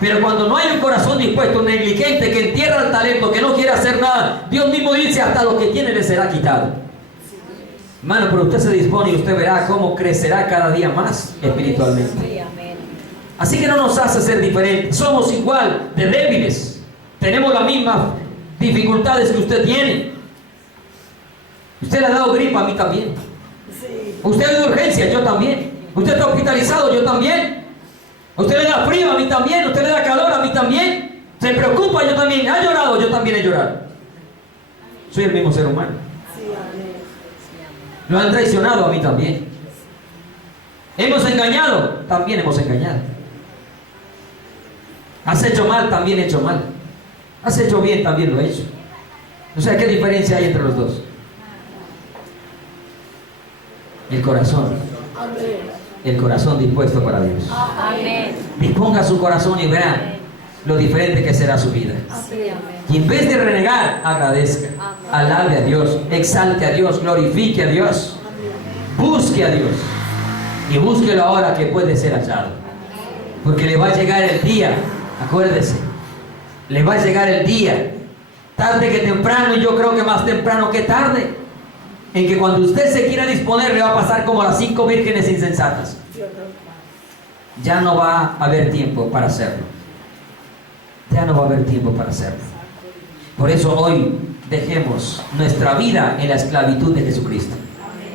Pero cuando no hay un corazón dispuesto, negligente, que entierra el talento, que no quiere hacer nada, Dios mismo dice, hasta lo que tiene le será quitado. Hermano, pero usted se dispone y usted verá cómo crecerá cada día más espiritualmente. Así que no nos hace ser diferentes. Somos igual de débiles. Tenemos las mismas dificultades que usted tiene. Usted le ha dado gripa, a mí también. Usted le da urgencia, yo también. Usted está hospitalizado, yo también. Usted le da frío, a mí también. Usted le da calor, a mí también. Se preocupa, yo también. Ha llorado, yo también he llorado. Soy el mismo ser humano. Lo han traicionado, a mí también. Hemos engañado, también hemos engañado. Has hecho mal, también he hecho mal. Has hecho bien, también lo he hecho. O sea, ¿qué diferencia hay entre los dos? El corazón. El corazón dispuesto para Dios. Amén. Disponga su corazón y verá lo diferente que será su vida. Y en vez de renegar, agradezca. Alabe a Dios, exalte a Dios, glorifique a Dios. Busque a Dios. Y búsquelo ahora que puede ser hallado. Porque le va a llegar el día, acuérdese, le va a llegar el día, tarde que temprano, y yo creo que más temprano que tarde, en que cuando usted se quiera disponer le va a pasar como las 5 vírgenes insensatas. Ya no va a haber tiempo para hacerlo. Ya no va a haber tiempo para hacerlo. Por eso hoy dejemos nuestra vida en la esclavitud de Jesucristo.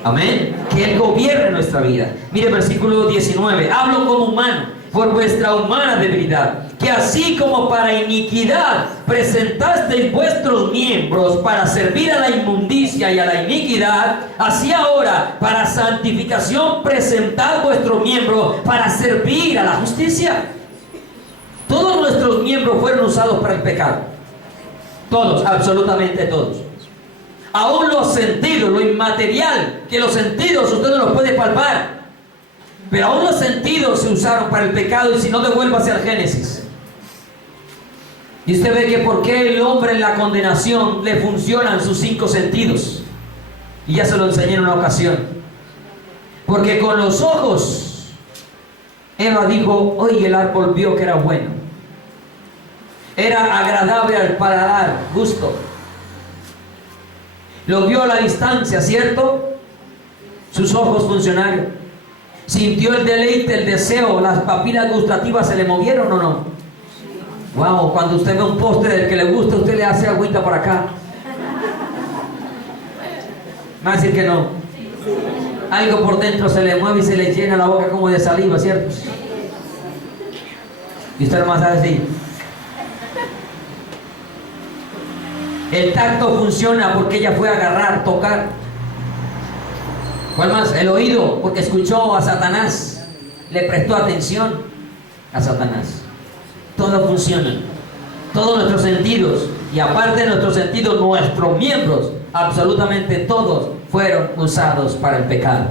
Amén. Que Él gobierne nuestra vida. Mire versículo 19. Hablo como humano por vuestra humana debilidad, que así como para iniquidad presentasteis vuestros miembros para servir a la inmundicia y a la iniquidad, así ahora para santificación presentad vuestros miembros para servir a la justicia. Todos nuestros miembros fueron usados para el pecado. Todos, absolutamente todos. Aún los sentidos, lo inmaterial, que los sentidos usted no los puede palpar. Pero aún los sentidos se usaron para el pecado. Y si no, devuélvase al Génesis. Y usted ve que por qué el hombre en la condenación le funcionan sus 5 sentidos. Y ya se lo enseñé en una ocasión. Porque con los ojos, Eva dijo, oye, el árbol vio que era bueno. Era agradable al paladar, gusto. Lo vio a la distancia, ¿cierto? Sus ojos funcionaron. Sintió el deleite, el deseo, las papilas gustativas se le movieron o no. Wow, cuando usted ve un postre del que le gusta, usted le hace agüita por acá. Va a decir que no. Algo por dentro se le mueve y se le llena la boca como de saliva, ¿cierto? Y usted nomás sabe así. El tacto funciona porque ella fue a agarrar, tocar. ¿Cuál más? El oído, porque escuchó a Satanás. Le prestó atención a Satanás. Todo funciona. Todos nuestros sentidos, y aparte de nuestros sentidos, nuestros miembros, absolutamente todos fueron usados para el pecado.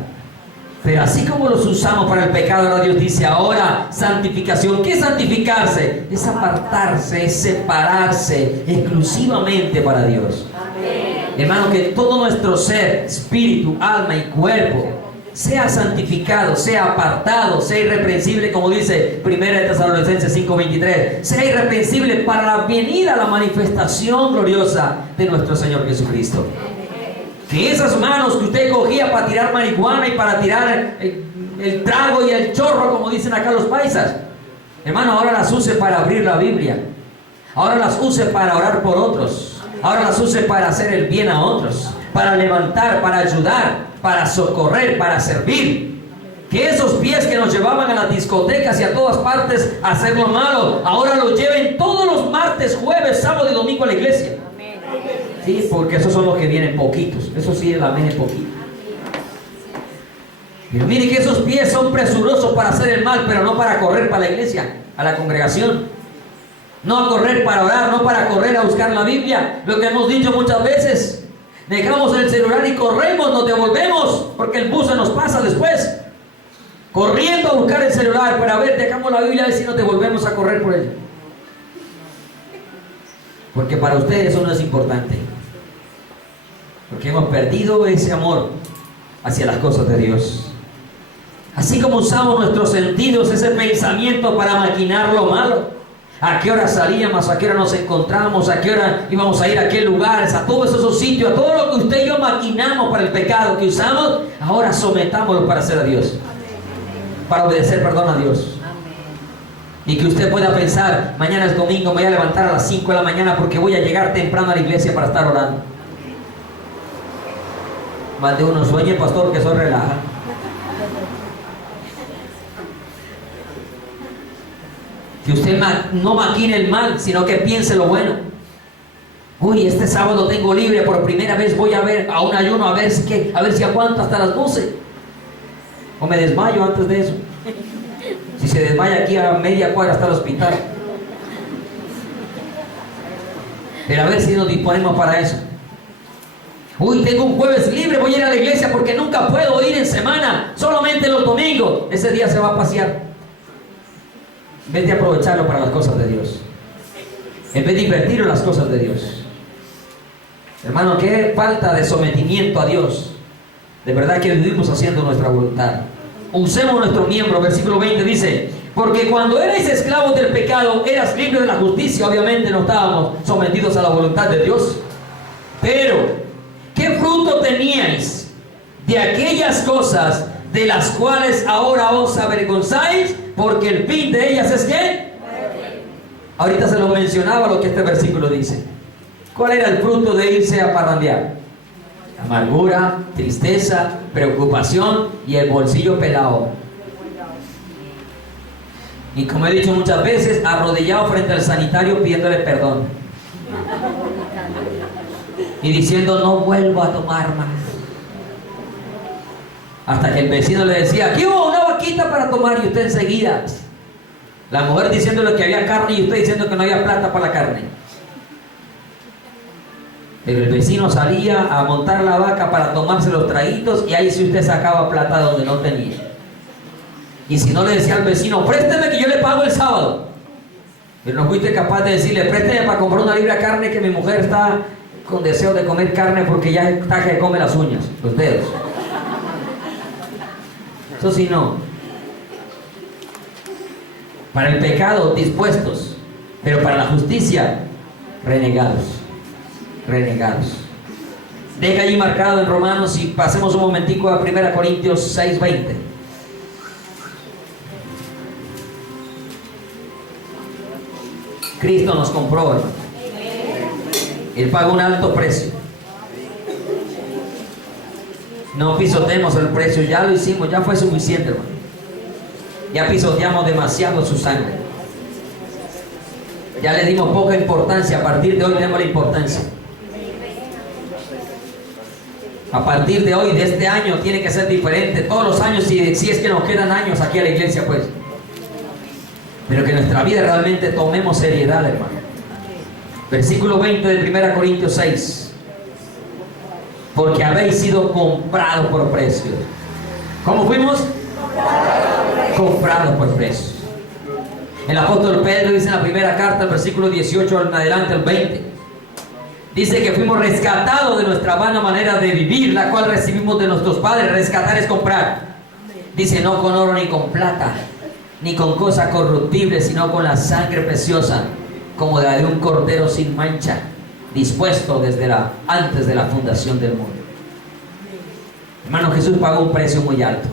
Pero así como los usamos para el pecado, ahora Dios dice, ahora santificación. ¿Qué es santificarse? Es apartarse, es separarse exclusivamente para Dios. Amén. Hermano, que todo nuestro ser, espíritu, alma y cuerpo sea santificado, sea apartado, sea irreprensible, como dice 1 Tesalonicenses 5:23, sea irreprensible para la venida, la manifestación gloriosa de nuestro Señor Jesucristo. Que esas manos que usted cogía para tirar marihuana y para tirar el trago y el chorro, como dicen acá los paisas, hermano, ahora las use para abrir la Biblia. Ahora las use para orar por otros. Ahora las use para hacer el bien a otros, para levantar, para ayudar, para socorrer, para servir. Que esos pies que nos llevaban a las discotecas y a todas partes a hacer lo malo, ahora los lleven todos los martes, jueves, sábado y domingo a la iglesia. Sí, porque esos son los que vienen poquitos. Eso sí, el amén es poquito. Pero mire que esos pies son presurosos para hacer el mal, pero no para correr para la iglesia, a la congregación. No a correr para orar, no para correr a buscar la Biblia. Lo que hemos dicho muchas veces. Dejamos el celular y corremos, nos devolvemos, porque el bus se nos pasa después. Corriendo a buscar el celular para ver, dejamos la Biblia, a ver si nos devolvemos a correr por ella. Porque para ustedes eso no es importante. Porque hemos perdido ese amor hacia las cosas de Dios. Así como usamos nuestros sentidos, ese pensamiento para maquinar lo malo. ¿A qué hora salíamos? ¿A qué hora nos encontramos? ¿A qué hora íbamos a ir a aquel lugar? A todos esos sitios, a todo lo que usted y yo maquinamos para el pecado que usamos, ahora sometámoslo para hacer a Dios. Para obedecer, perdón, a Dios. Y que usted pueda pensar, mañana es domingo, me voy a levantar a las 5 de la mañana porque voy a llegar temprano a la iglesia para estar orando. Más de uno sueñe, pastor, que eso relaja. Que usted no maquine el mal, sino que piense lo bueno. Uy, este sábado tengo libre, por primera vez voy a ver a un ayuno, a ver si aguanto hasta las 12. O me desmayo antes de eso. Si se desmaya aquí a media cuadra hasta el hospital. Pero a ver si nos disponemos para eso. Uy, tengo un jueves libre, voy a ir a la iglesia porque nunca puedo ir en semana, solamente los domingos. Ese día se va a pasear. En vez de aprovecharlo para las cosas de Dios, en vez de invertirlo en las cosas de Dios. Hermano, qué falta de sometimiento a Dios. De verdad que vivimos haciendo nuestra voluntad. Usemos nuestro miembro. Versículo 20 dice: porque cuando erais esclavos del pecado, eras libres de la justicia. Obviamente no estábamos sometidos a la voluntad de Dios. Pero, ¿qué fruto teníais de aquellas cosas de las cuales ahora os avergonzáis? Porque el fin de ellas es ¿qué? Ahorita se lo mencionaba lo que este versículo dice. ¿Cuál era el fruto de irse a parrandear? Amargura, tristeza, preocupación y el bolsillo pelado. Y como he dicho muchas veces, arrodillado frente al sanitario pidiéndole perdón. Y diciendo, no vuelvo a tomar más. Hasta que el vecino le decía, aquí hubo una vaquita para tomar, y usted enseguida. La mujer diciéndole que había carne y usted diciendo que no había plata para la carne. Pero el vecino salía a montar la vaca para tomarse los traguitos, y ahí sí usted sacaba plata donde no tenía. Y si no, le decía al vecino, présteme que yo le pago el sábado. Pero no fuiste capaz de decirle, présteme para comprar una libra de carne, que mi mujer está con deseo de comer carne porque ya está que come las uñas, los dedos. Eso sí, no. Para el pecado dispuestos, pero para la justicia renegados. Renegados. Deja allí marcado en Romanos, y pasemos un momentico a 1 Corintios 6:20. Cristo nos compró, hermano. Él pagó un alto precio. No pisotemos el precio, ya lo hicimos, ya fue suficiente, hermano. Ya pisoteamos demasiado su sangre. Ya le dimos poca importancia. A partir de hoy demos la importancia. A partir de hoy, de este año, tiene que ser diferente. Todos los años, si es que nos quedan años aquí a la iglesia, pues. Pero que en nuestra vida realmente tomemos seriedad, hermano. Versículo 20 de 1 Corintios 6. Porque habéis sido comprados por precio. ¿Cómo fuimos? Comprados por precio. El apóstol Pedro dice en la primera carta, el versículo 18 en adelante, el 20. Dice que fuimos rescatados de nuestra vana manera de vivir, la cual recibimos de nuestros padres. Rescatar es comprar. Dice, no con oro ni con plata, ni con cosa corruptible, sino con la sangre preciosa, como la de un cordero sin mancha, dispuesto antes de la fundación del mundo. Hermano, Jesús pagó un precio muy alto,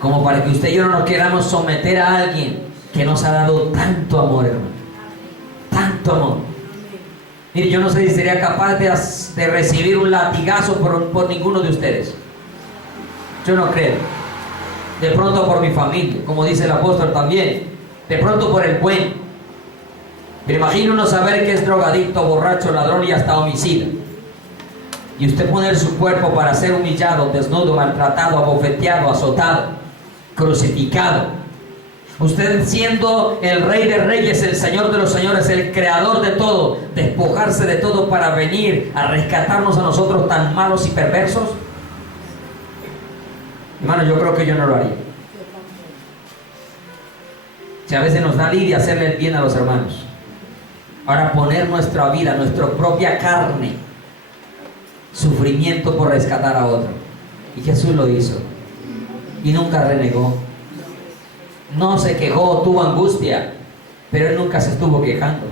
como para que usted y yo no nos queramos someter a alguien que nos ha dado tanto amor, hermano. Tanto amor. Mire, yo no sé si sería capaz de recibir un latigazo por ninguno de ustedes. Yo no creo. De pronto por mi familia, como dice el apóstol también. De pronto por el buen. Pero imagine uno saber que es drogadicto, borracho, ladrón y hasta homicida. Y usted poner su cuerpo para ser humillado, desnudo, maltratado, abofeteado, azotado, crucificado. Usted siendo el Rey de Reyes, el Señor de los Señores, el Creador de todo, despojarse de todo para venir a rescatarnos a nosotros tan malos y perversos. Hermano, yo creo que yo no lo haría. Si a veces nos da lidia hacerle el bien a los hermanos, ahora poner nuestra vida, nuestra propia carne, sufrimiento por rescatar a otro. Y Jesús lo hizo. y nunca renegó. No se quejó, tuvo angustia, pero él nunca se estuvo quejando,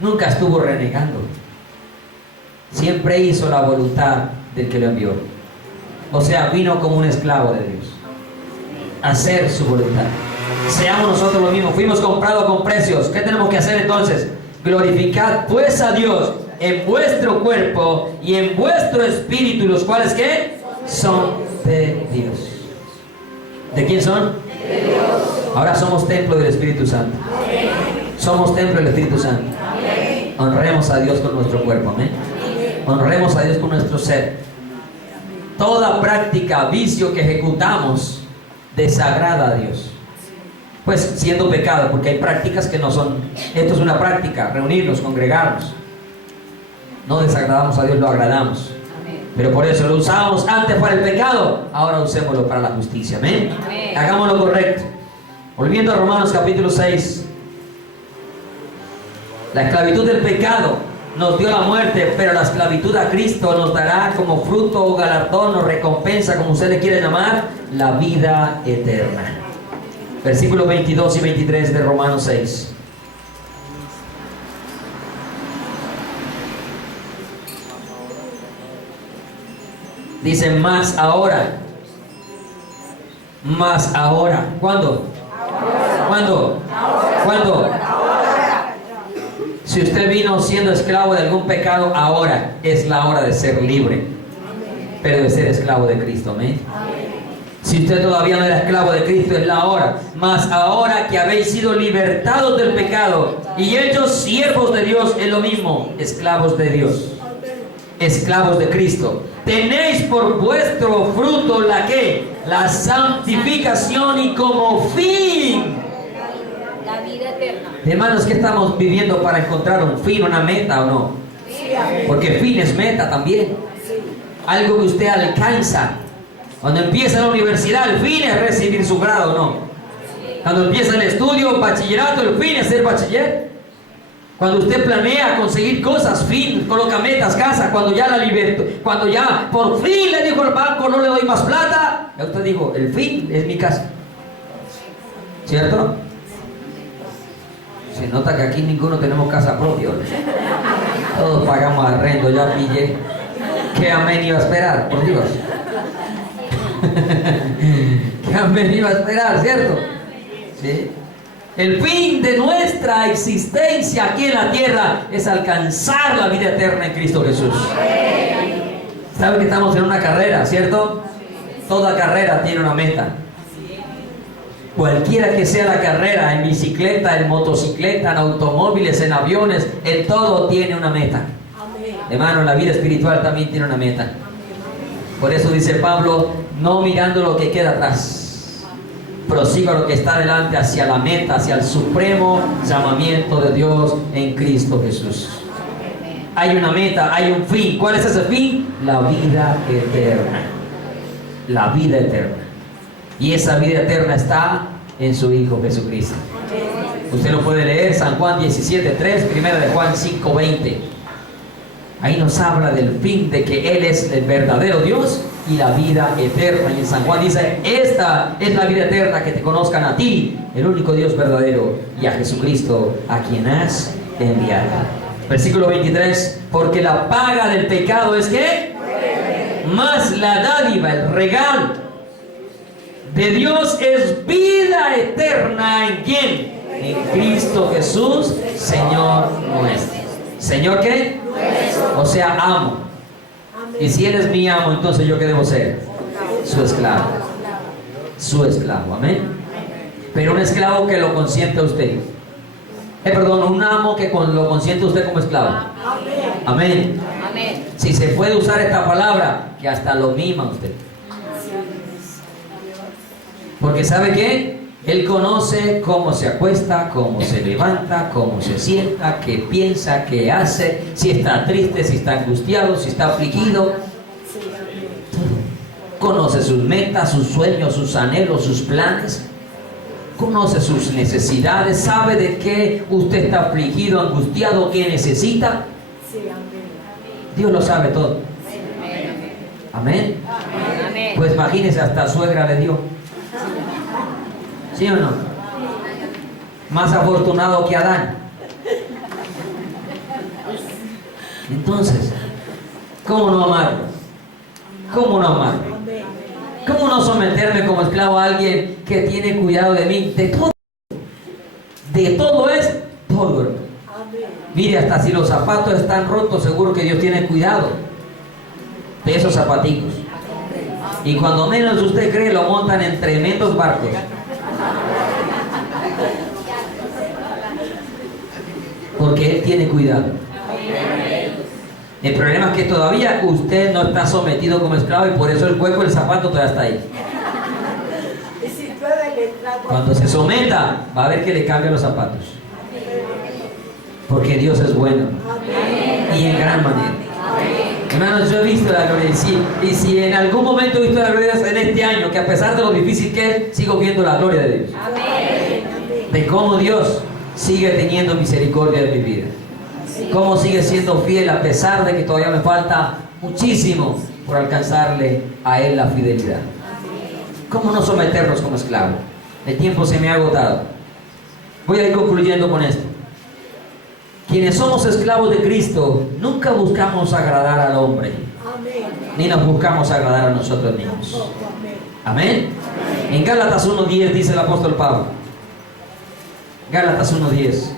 nunca estuvo renegando. Siempre hizo la voluntad del que lo envió. O sea, vino como un esclavo de Dios a hacer su voluntad. Seamos nosotros lo mismo. Fuimos comprados con precios. ¿Qué tenemos que hacer entonces? Glorificad pues a Dios en vuestro cuerpo y en vuestro espíritu, los cuales ¿qué? Son de Dios. ¿De quién son? De Dios. Ahora somos templo del Espíritu Santo. Amén. Somos templo del Espíritu Santo. Amén. Honremos a Dios con nuestro cuerpo. Amén. Honremos a Dios con nuestro ser. Toda práctica, vicio que ejecutamos desagrada a Dios. Pues siendo pecado, porque hay prácticas que no son. Esto es una práctica, reunirnos, congregarnos. No desagradamos a Dios, lo agradamos. Pero por eso lo usábamos antes para el pecado, ahora usémoslo para la justicia. Amén. Amén. Hagamos lo correcto. Volviendo a Romanos capítulo 6. La esclavitud del pecado nos dio la muerte, pero la esclavitud a Cristo nos dará como fruto o galardón o recompensa, como usted le quiere llamar, la vida eterna. Versículos 22 y 23 de Romanos 6. Dice, más ahora. ¿Cuándo? Ahora. ¿Cuándo? Ahora. ¿Cuándo? Ahora. Si usted vino siendo esclavo de algún pecado, ahora es la hora de ser libre, pero de ser esclavo de Cristo. Amén. Si usted todavía no era esclavo de Cristo, es la hora. Mas ahora que habéis sido libertados del pecado y hechos siervos de Dios, es lo mismo, esclavos de Dios, esclavos de Cristo. Tenéis por vuestro fruto la que, la santificación y como fin la vida eterna. Hermanos, ¿qué estamos viviendo para encontrar un fin, una meta o no? Porque fin es meta también. Algo que usted alcanza. Cuando empieza la universidad, el fin es recibir su grado, ¿no? Cuando empieza el estudio, bachillerato, el fin es ser bachiller. Cuando usted planea conseguir cosas, fin, coloca metas, casa, cuando ya la libertó, cuando ya por fin le dijo al banco, no le doy más plata, ya usted dijo, el fin es mi casa. ¿Cierto? Se nota que aquí ninguno tenemos casa propia. Todos pagamos arrendo, ya pillé. ¿Qué amén iba a esperar? Por Dios. ¿Qué amén iba a esperar? ¿Cierto? ¿Sí? El fin de nuestra existencia aquí en la tierra es alcanzar la vida eterna en Cristo Jesús. ¿Saben que estamos en una carrera, cierto? Toda carrera tiene una meta. Cualquiera que sea la carrera, en bicicleta, en motocicleta, en automóviles, en aviones, en todo tiene una meta. Hermano, la vida espiritual también tiene una meta. Por eso dice Pablo, no mirando lo que queda atrás, prosigo lo que está delante hacia la meta, hacia el supremo llamamiento de Dios en Cristo Jesús. Hay una meta, hay un fin. ¿Cuál es ese fin? La vida eterna. La vida eterna. Y esa vida eterna está en su Hijo Jesucristo. Usted lo puede leer, San Juan 17:3, primera de Juan 5:20. Ahí nos habla del fin, de que Él es el verdadero Dios y la vida eterna. Y en San Juan dice, esta es la vida eterna, que te conozcan a ti, el único Dios verdadero, y a Jesucristo, a quien has enviado. Versículo 23, porque la paga del pecado es ¿qué? Más la dádiva, el regalo de Dios es vida eterna. ¿En quién? En Cristo Jesús, Señor nuestro. ¿Señor qué? O sea, amo. Y si Él es mi amo, entonces ¿yo qué debo ser? Su esclavo. Su esclavo, amén. Pero un esclavo que lo consiente a usted. Perdón, un amo que lo consiente a usted como esclavo. Amén. Amén. Si se puede usar esta palabra, que hasta lo mima usted. Porque ¿sabe qué? Él conoce cómo se acuesta, cómo se levanta, cómo se sienta, qué piensa, qué hace, si está triste, si está angustiado, si está afligido. Conoce sus metas, sus sueños, sus anhelos, sus planes. Conoce sus necesidades, sabe de qué usted está afligido, angustiado, qué necesita. Dios lo sabe todo. Amén. Pues imagínese, hasta suegra le dio. ¿Sí o no? Más afortunado que Adán. Entonces, ¿cómo no amarlo? ¿Cómo no amarlo? ¿Cómo no someterme como esclavo a alguien que tiene cuidado de mí? De todo es todo, hermano. Mire, hasta si los zapatos están rotos, seguro que Dios tiene cuidado de esos zapatitos. Y cuando menos usted cree, lo montan en tremendos barcos. Porque Él tiene cuidado. El problema es que todavía usted no está sometido como esclavo y por eso el hueco del zapato todavía está ahí. Cuando se someta, va a ver que le cambian los zapatos. Porque Dios es bueno. Y en gran manera. Hermanos, yo he visto la gloria. Y si en algún momento he visto la gloria en este año, que a pesar de lo difícil que es, sigo viendo la gloria de Dios. De cómo Dios sigue teniendo misericordia de mi vida. Cómo sigue siendo fiel a pesar de que todavía me falta muchísimo por alcanzarle a Él la fidelidad. ¿Cómo no someternos como esclavos? El tiempo se me ha agotado. Voy a ir concluyendo con esto. Quienes somos esclavos de Cristo, nunca buscamos agradar al hombre, ni nos buscamos agradar a nosotros mismos. Amén. En Gálatas 1:10 dice el apóstol Pablo. Gálatas 1:10.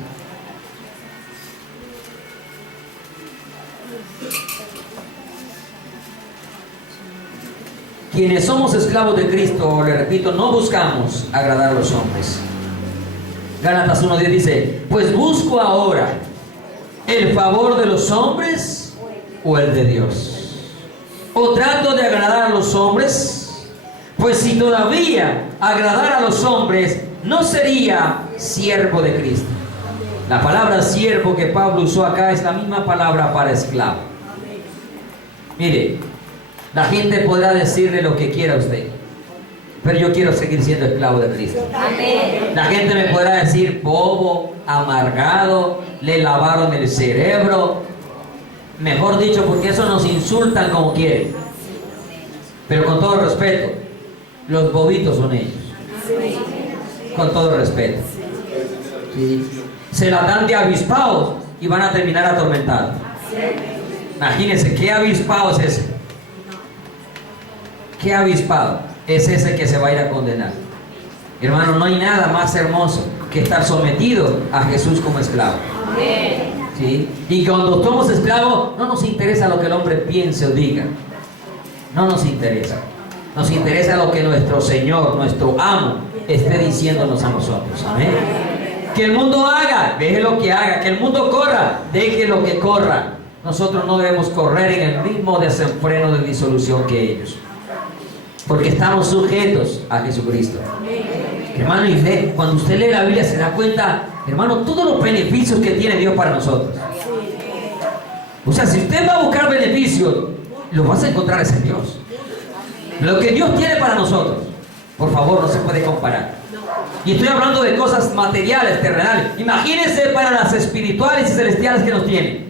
Quienes somos esclavos de Cristo, le repito, no buscamos agradar a los hombres. Gálatas 1:10 dice: pues busco ahora el favor de los hombres o el de Dios. ¿O trato de agradar a los hombres? Pues si todavía agradara a los hombres, no sería siervo de Cristo. La palabra siervo que Pablo usó acá es la misma palabra para esclavo. Mire, la gente podrá decirle lo que quiera a usted, pero yo quiero seguir siendo esclavo de Cristo. Amén. La gente me podrá decir bobo, amargado, le lavaron el cerebro. Mejor dicho, porque eso nos insultan como quieren. Pero con todo respeto, los bobitos son ellos. Con todo respeto. Sí. Se la dan de avispados y van a terminar atormentados. Imagínense, ¿qué avispado es ese? ¿Qué avispado es ese que se va a ir a condenar? Hermano, no hay nada más hermoso que estar sometido a Jesús como esclavo. ¿Sí? Y cuando somos esclavos, no nos interesa lo que el hombre piense o diga. No nos interesa. Nos interesa lo que nuestro Señor, nuestro amo, esté diciéndonos a nosotros. Amén. Que el mundo haga, deje lo que haga. Que el mundo corra, deje lo que corra. Nosotros no debemos correr en el mismo desenfreno de disolución que ellos, porque estamos sujetos a Jesucristo. Hermano, y cuando usted lee la Biblia se da cuenta, hermano, todos los beneficios que tiene Dios para nosotros. O sea, si usted va a buscar beneficios, los vas a encontrar en Dios. Lo que Dios tiene para nosotros, por favor, no se puede comparar. Y estoy hablando de cosas materiales, terrenales. Imagínense para las espirituales y celestiales que nos tienen.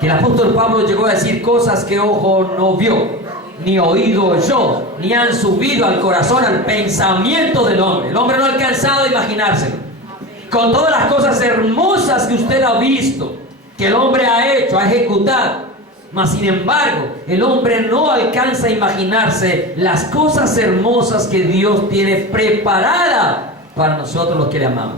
Que el apóstol Pablo llegó a decir cosas que ojo no vio, ni oído oyó, ni han subido al corazón, al pensamiento del hombre. El hombre no ha alcanzado a imaginárselo. Con todas las cosas hermosas que usted ha visto, que el hombre ha hecho, ha ejecutado, mas sin embargo, el hombre no alcanza a imaginarse las cosas hermosas que Dios tiene preparadas para nosotros los que le amamos.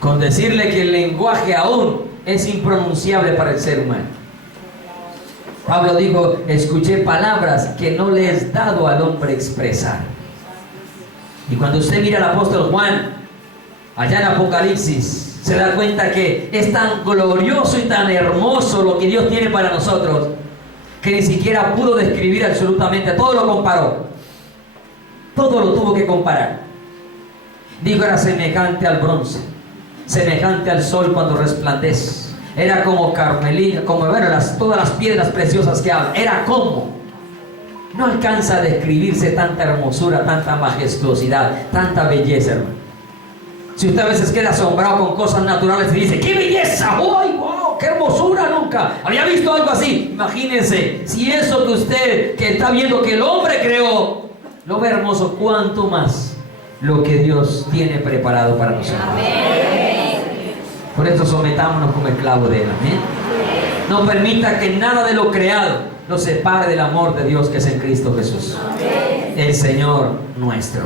Con decirle que el lenguaje aún es impronunciable para el ser humano. Pablo dijo: escuché palabras que no le es dado al hombre expresar. Y cuando usted mira al apóstol Juan, allá en Apocalipsis, se da cuenta que es tan glorioso y tan hermoso lo que Dios tiene para nosotros, que ni siquiera pudo describir absolutamente, todo lo comparó. Todo lo tuvo que comparar. Dijo: era semejante al bronce, semejante al sol cuando resplandece. Era como carmelina, como bueno, todas las piedras preciosas que hablan. Era como. No alcanza a describirse tanta hermosura, tanta majestuosidad, tanta belleza, hermano. Si usted a veces queda asombrado con cosas naturales y dice: ¡qué belleza! ¡Uy, wow! ¡Qué hermosura! Nunca había visto algo así. Imagínense, si eso que usted que está viendo que el hombre creó lo ve hermoso, cuanto más lo que Dios tiene preparado para nosotros. Por eso sometámonos como esclavos de Él. Amén. No permita que nada de lo creado nos separe del amor de Dios que es en Cristo Jesús, el Señor nuestro.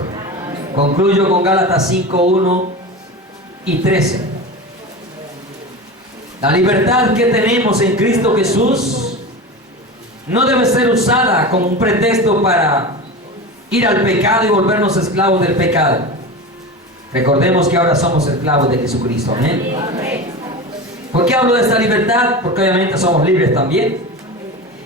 Concluyo con Gálatas 5, 1 y 13. La libertad que tenemos en Cristo Jesús no debe ser usada como un pretexto para ir al pecado y volvernos esclavos del pecado. Recordemos que ahora somos esclavos de Jesucristo. Amén. ¿Por qué hablo de esta libertad? Porque obviamente somos libres también.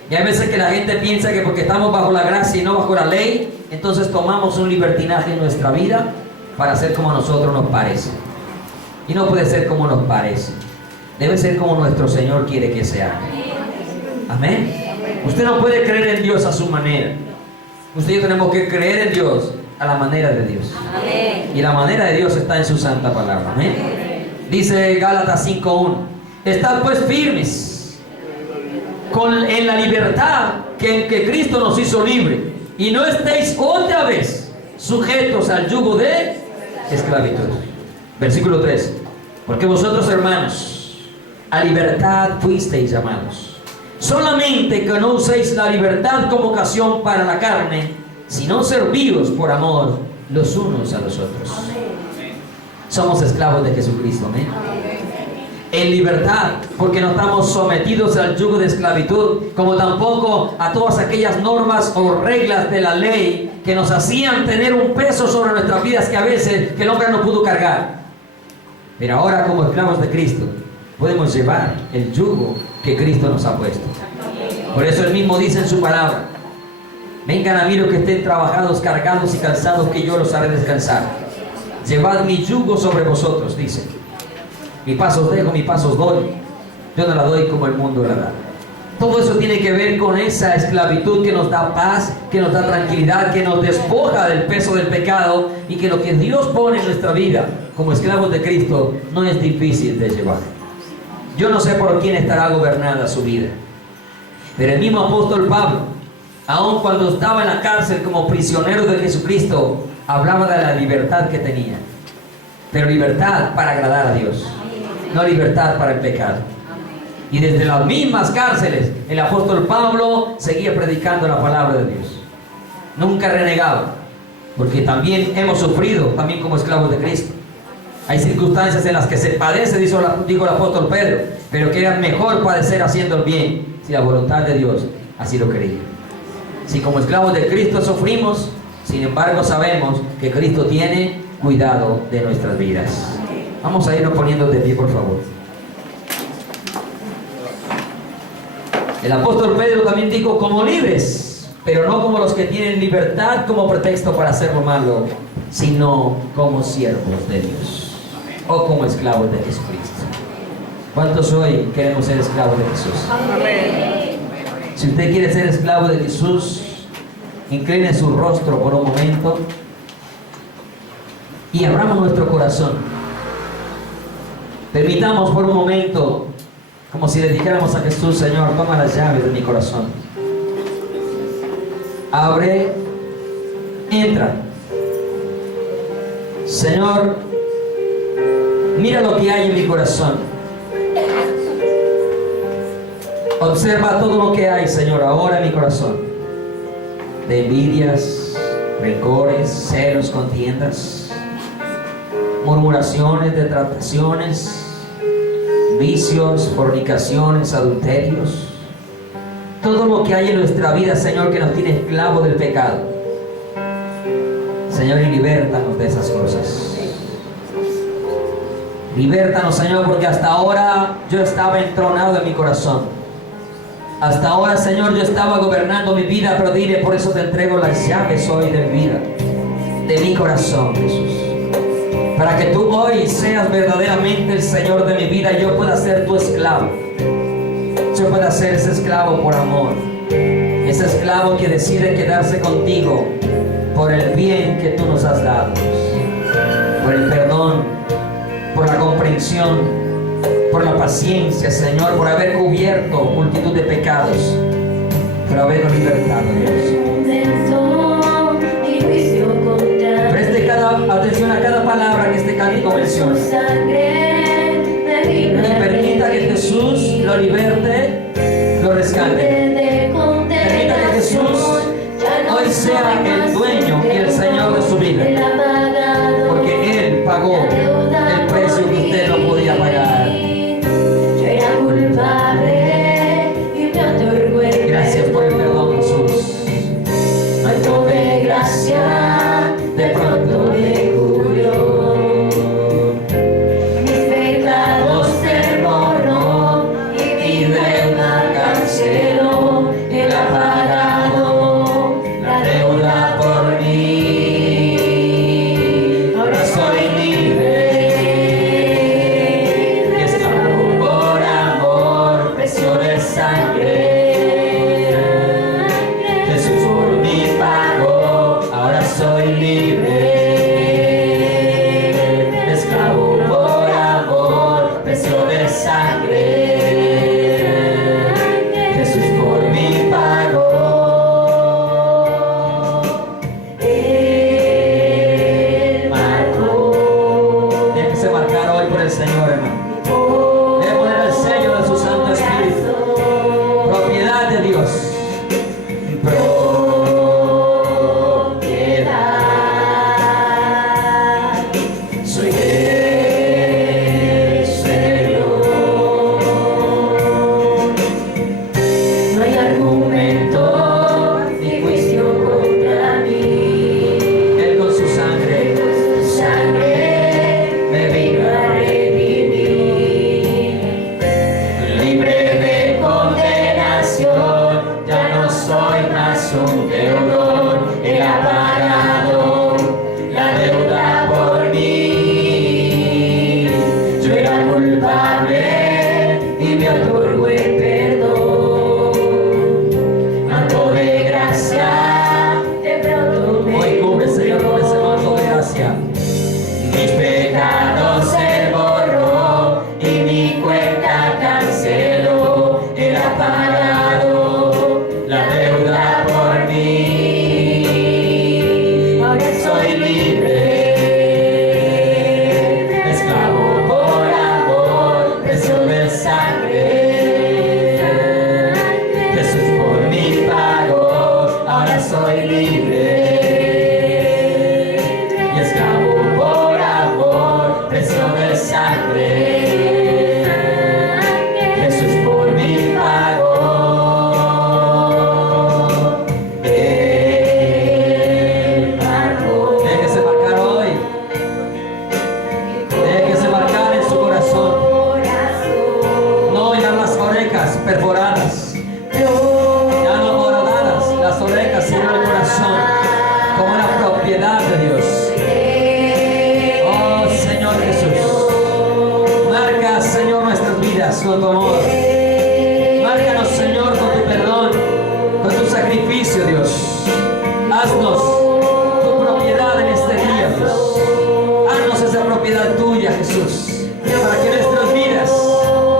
Y hay veces que la gente piensa que porque estamos bajo la gracia y no bajo la ley, entonces tomamos un libertinaje en nuestra vida para hacer como a nosotros nos parece. Y no puede ser como nos parece. Debe ser como nuestro Señor quiere que sea. Amén. Usted no puede creer en Dios a su manera. Usted y yo tenemos que creer en Dios a la manera de Dios. Amén. Y la manera de Dios está en su santa palabra. Amén. Dice Gálatas 5:1: estad pues firmes en la libertad en que Cristo nos hizo libre, y no estéis otra vez sujetos al yugo de esclavitud. Versículo 3: porque vosotros, hermanos, a libertad fuisteis llamados, solamente que no uséis la libertad como ocasión para la carne, sino servíos por amor los unos a los otros. Somos esclavos de Jesucristo. Amén. En libertad, porque no estamos sometidos al yugo de esclavitud, como tampoco a todas aquellas normas o reglas de la ley que nos hacían tener un peso sobre nuestras vidas que a veces que el hombre no pudo cargar. Pero ahora, como esclavos de Cristo, podemos llevar el yugo que Cristo nos ha puesto. Por eso Él mismo dice en su palabra: vengan a mí los que estén trabajados, cargados y cansados, que yo los haré descansar. Llevad mi yugo sobre vosotros, dice. Mi paz os dejo, mi paz os doy. Yo no la doy como el mundo la da. Todo eso tiene que ver con esa esclavitud que nos da paz, que nos da tranquilidad, que nos despoja del peso del pecado, y que lo que Dios pone en nuestra vida como esclavos de Cristo no es difícil de llevar. Yo no sé por quién estará gobernada su vida, pero el mismo apóstol Pablo, aun cuando estaba en la cárcel como prisionero de Jesucristo, hablaba de la libertad que tenía, pero libertad para agradar a Dios, no libertad para el pecado. Y desde las mismas cárceles el apóstol Pablo seguía predicando la palabra de Dios. Nunca renegaba, porque también hemos sufrido también como esclavos de Cristo. Hay circunstancias en las que se padece, dijo el apóstol Pedro, pero que era mejor padecer haciendo el bien, si la voluntad de Dios así lo quería. Si como esclavos de Cristo sufrimos, sin embargo sabemos que Cristo tiene cuidado de nuestras vidas. Vamos a irnos poniendo de pie, por favor. El apóstol Pedro también dijo: como libres, pero no como los que tienen libertad como pretexto para hacer lo malo, sino como siervos de Dios, o como esclavos de Jesucristo. ¿Cuántos hoy queremos ser esclavos de Jesús? Amén. Si usted quiere ser esclavo de Jesús, incline su rostro por un momento y abramos nuestro corazón. Permitamos por un momento, como si le dijéramos a Jesús: Señor, toma las llaves de mi corazón. Abre, entra. Señor, mira lo que hay en mi corazón. Observa todo lo que hay, Señor, ahora en mi corazón. De envidias, rencores, celos, contiendas, murmuraciones, detractaciones, vicios, fornicaciones, adulterios. Todo lo que hay en nuestra vida, Señor, que nos tiene esclavos del pecado. Señor, y libértanos de esas cosas. Libértanos, Señor, porque hasta ahora yo estaba entronado en mi corazón. Hasta ahora, Señor, yo estaba gobernando mi vida, pero dile: por eso te entrego las llaves hoy de mi vida, de mi corazón, Jesús. Para que tú hoy seas verdaderamente el Señor de mi vida y yo pueda ser tu esclavo. Yo pueda ser ese esclavo por amor. Ese esclavo que decide quedarse contigo por el bien que tú nos has dado. Por el perdón, por la comprensión, por la paciencia, Señor, por haber cubierto multitud de pecados, por habernos libertado, Dios. Preste atención a cada palabra que este cántico menciona. Y permita que Jesús lo liberte, lo rescate. Permita que Jesús hoy sea el dueño y el Señor de su vida. Porque Él pagó el precio que usted no podía pagar. Gracias por el perdón, Jesús. Manto de gracia, de pronto me cubrió. Mis pecados se borró y mi deuda canceló. Él ha pagado la deuda por mí. Ahora soy libre, esclavo por amor, precio de sangre. Soy libre, esclavo por amor, precio de sangre. Jesús por mí pagó. Él marcó. Déjese marcar hoy por el Señor, hermano. Debe poner el sello de su Santo Espíritu. Propiedad de Dios. Un deudor, Él ha pagado la deuda por mí. Yo era culpable y me otorgó el perdón. Manto de gracia, de pronto me hoy cubre, Señor, con ese manto de gracia. mis pecados se borró y mi cuenta canceló. Él ha pagado la deuda por mí. Ahora soy libre, esclavo por amor, precio de sangre. Jesús por mí pagó. Ahora soy libre, y esclavo por amor, precio de sangre. Jesús por mí pagó. Déjese marcar hoy. Déjese marcar en su corazón. No ya las orejas perforadas. Ya no horadadas las orejas, sino el corazón como una propiedad de Dios. Oh Señor Jesús, marca, Señor, nuestras vidas con tu amor. Márcanos, Señor, con tu perdón, con tu sacrificio, Dios. Haznos tu propiedad en este día, Dios. Haznos esa propiedad tuya, Jesús, para que nuestras vidas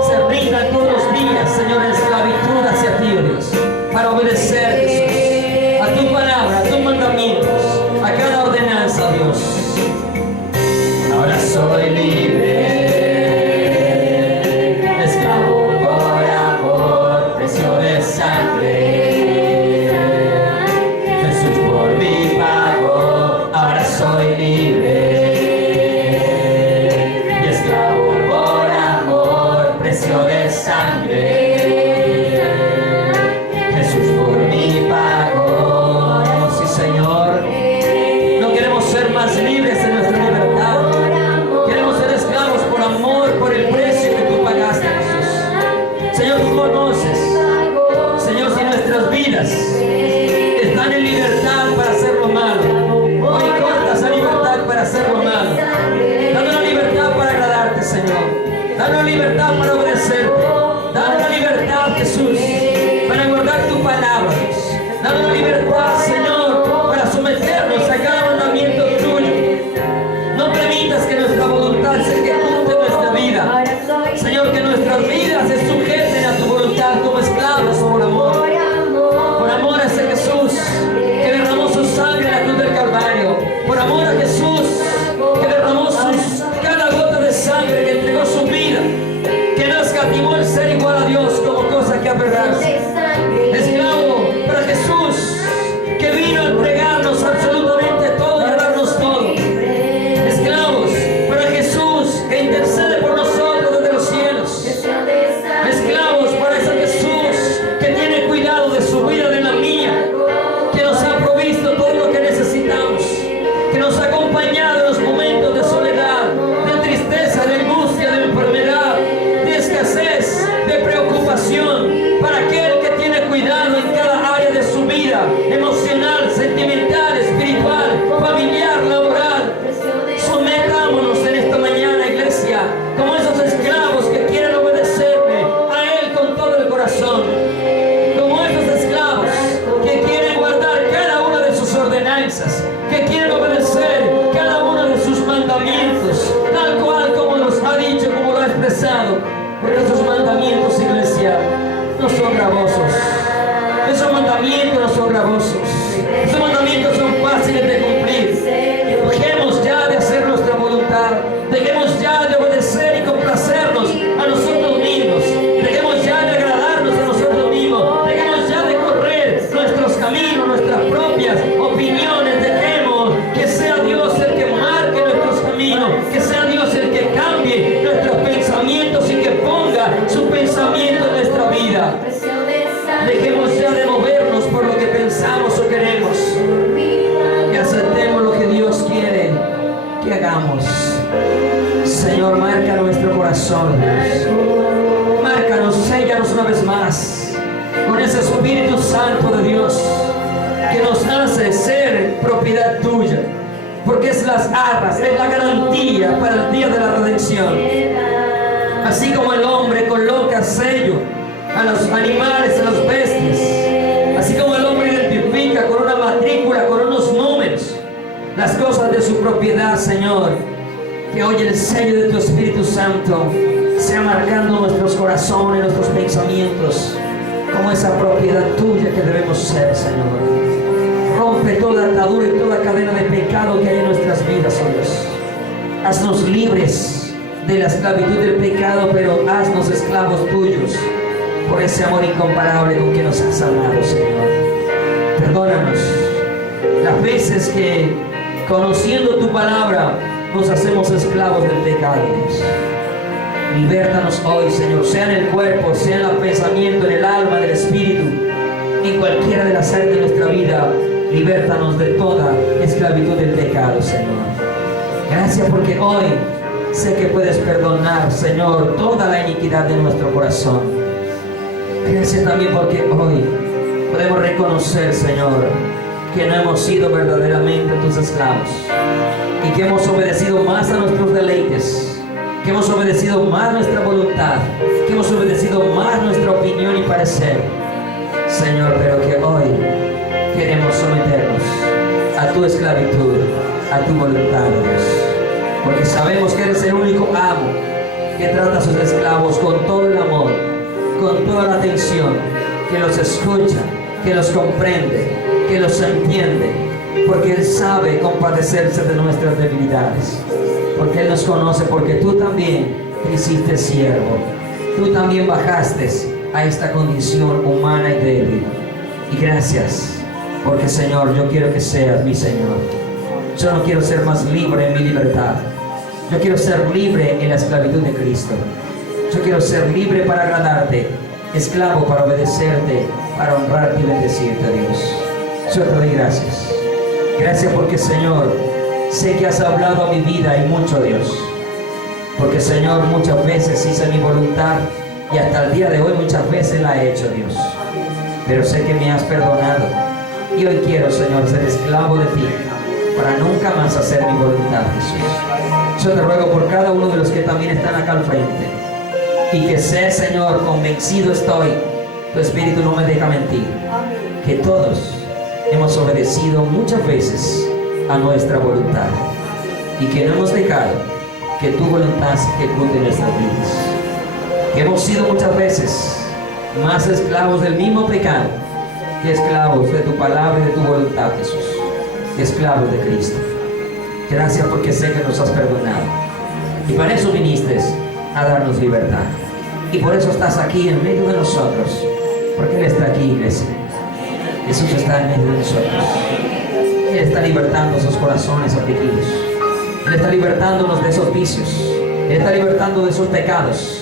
se rindan todos los días, Señor, en esclavitud hacia ti, Dios, para obedecer, Jesús, a tu palabra, a tus mandamientos, a cada ordenanza, Dios. Ahora soy libre, esclavo por amor, precio de sangre. Jesús por mí pagó. Ahora soy libre, y esclavo por amor, precio de sangre. Jesús por mí pagó. Sí, Señor. No queremos ser más libres en nuestra libertad. Queremos ser esclavos por amor, por el precio que tú pagaste, Jesús. Señor, tú conoces, Señor, si nuestras vidas están en libertad para hacer lo malo, o en corta esa libertad para hacer lo malo. Dame la libertad para agradarte, Señor. Dame la libertad para obedecerte. Dame la libertad, Jesús, para guardar tu palabra. Dame la libertad, Señor, para someternos a cada mandamiento tuyo. No permitas que nuestra voluntad se ejecute en nuestra vida. Señor, que nuestras vidas se sujeten a tu voluntad como esclavos por amor. Por amor a ese Jesús que derramó su sangre en la cruz del Calvario. perdonado, porque esos mandamientos, iglesia, no son gravosos. Esos mandamientos no son gravosos. Esos mandamientos son fáciles de cumplir. Dejemos ya de hacer nuestra voluntad. Dejemos ya de obedecer y complacernos a nosotros mismos. Dejemos ya de agradarnos a nosotros mismos. Dejemos ya de correr nuestros caminos, nuestras propias opiniones. Dejemos que sea Dios el que marque nuestros caminos, que sea Dios el que cambie nuestros pensamientos y que ponga su pensamiento en nuestra vida. Dejemos ya de movernos por lo que pensamos o queremos y aceptemos lo que Dios quiere que hagamos. Señor, marca nuestro corazón, márcanos, séllanos una vez más con ese Espíritu Santo de Dios que nos hace ser propiedad tuya, porque es las arras, es la garantía para el día de la redención. Así como el hombre coloca sello a los animales, a las bestias, así como el hombre identifica con una matrícula, con unos números, las cosas de su propiedad, Señor, que hoy el sello de tu Espíritu Santo sea marcando nuestros corazones, nuestros pensamientos, como esa propiedad tuya que debemos ser, Señor. Rompe toda atadura y toda cadena de pecado que hay en nuestras vidas, oh Dios. Haznos libres de la esclavitud del pecado, pero haznos esclavos tuyos por ese amor incomparable con que nos has amado, Señor. Perdónanos las veces que, conociendo tu palabra, nos hacemos esclavos del pecado, Dios. Libértanos hoy, Señor, sea en el cuerpo, sea en el pensamiento, en el alma, en el espíritu, en cualquiera de las áreas de nuestra vida. Libértanos de toda esclavitud del pecado, Señor. Gracias porque hoy sé que puedes perdonar, Señor, toda la iniquidad de nuestro corazón. Gracias también porque hoy podemos reconocer, Señor, que no hemos sido verdaderamente tus esclavos y que hemos obedecido más a nuestros deleites, que hemos obedecido más nuestra voluntad, que hemos obedecido más nuestra opinión y parecer, Señor, pero que hoy queremos someternos a tu esclavitud, a tu voluntad, Dios, porque sabemos que eres el único amo que trata a sus esclavos con todo el amor, con toda la atención, que los escucha, que los comprende, que los entiende, porque Él sabe compadecerse de nuestras debilidades, porque Él nos conoce, porque tú también te hiciste siervo, tú también bajaste a esta condición humana y débil. Y gracias, porque Señor, yo quiero que seas mi Señor. Yo no quiero ser más libre en mi libertad, yo quiero ser libre en la esclavitud de Cristo. Yo quiero ser libre para agradarte, esclavo para obedecerte, para honrarte y bendecirte, Dios. Yo te doy gracias. Gracias porque, Señor, sé que has hablado a mi vida y mucho, Dios. Porque, Señor, muchas veces hice mi voluntad y hasta el día de hoy muchas veces la he hecho, Dios. Pero sé que me has perdonado y hoy quiero, Señor, ser esclavo de ti para nunca más hacer mi voluntad, Jesús. Yo te ruego por cada uno de los que también están acá al frente, y que sé, Señor, convencido estoy, tu Espíritu no me deja mentir, que todos hemos obedecido muchas veces a nuestra voluntad y que no hemos dejado que tu voluntad se ejecute en nuestras vidas, que hemos sido muchas veces más esclavos del mismo pecado que esclavos de tu palabra y de tu voluntad, Jesús, esclavos de Cristo. Gracias porque sé que nos has perdonado y para eso viniste a darnos libertad, y por eso estás aquí en medio de nosotros, porque Él está aquí, iglesia. Jesús está en medio de nosotros. Él está libertando esos corazones afligidos, Él está libertándonos de esos vicios, Él está libertando de esos pecados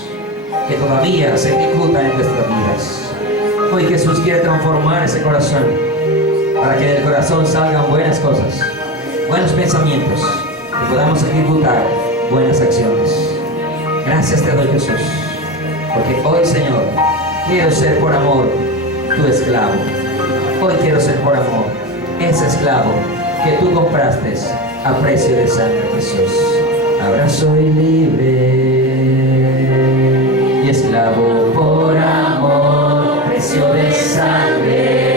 que todavía se ejecutan en nuestras vidas. Hoy Jesús quiere transformar ese corazón para que del corazón salgan buenas cosas, buenos pensamientos, y podamos ejecutar buenas acciones. Gracias te doy, Jesús, porque hoy, Señor, quiero ser por amor tu esclavo. Hoy quiero ser por amor ese esclavo que tú compraste a precio de sangre, Jesús. Ahora soy libre y esclavo por amor, precio de sangre.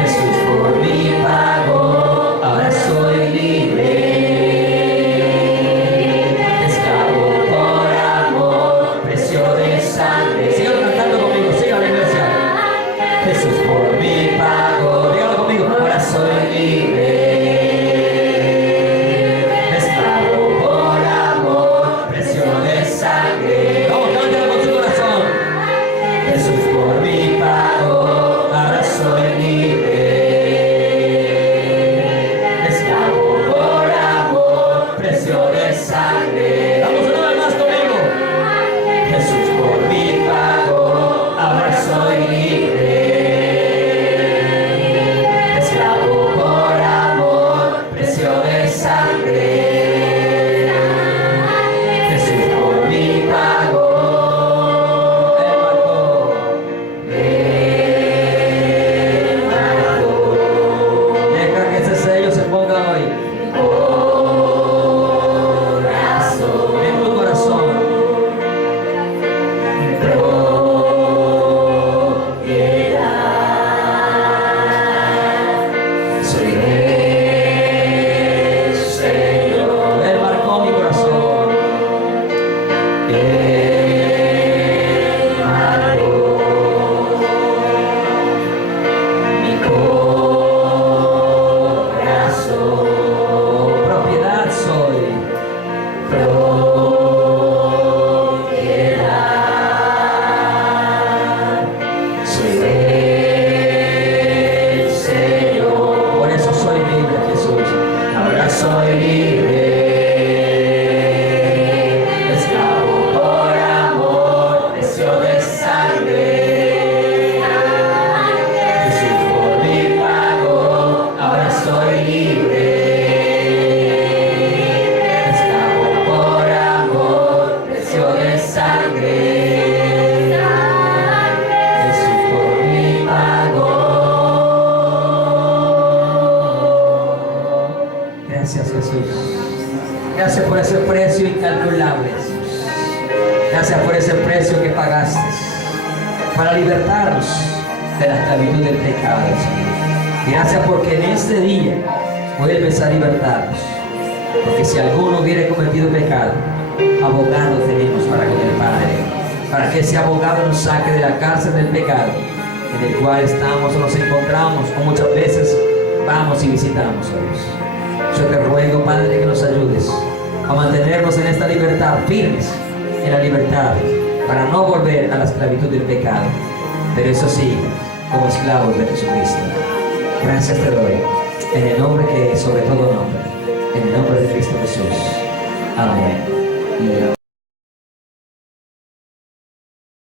Jesús por mí pagó, ahora soy libre. Esclavo incalculable, Jesús. Gracias por ese precio que pagaste para libertarnos de la esclavitud del pecado, Señor. Gracias porque en este día vuelves a libertarnos. Porque si alguno hubiera cometido pecado, abogado tenemos para con el Padre, para que ese abogado nos saque de la cárcel del pecado en el cual estamos o nos encontramos, o muchas veces vamos y visitamos a Dios. Yo te ruego, Padre, que nos ayudes a mantenernos en esta libertad, firmes en la libertad, para no volver a la esclavitud del pecado, pero eso sí, como esclavos de Jesucristo. Gracias te doy, en el nombre que es sobre todo nombre, en el nombre de Cristo Jesús. Amén y amén.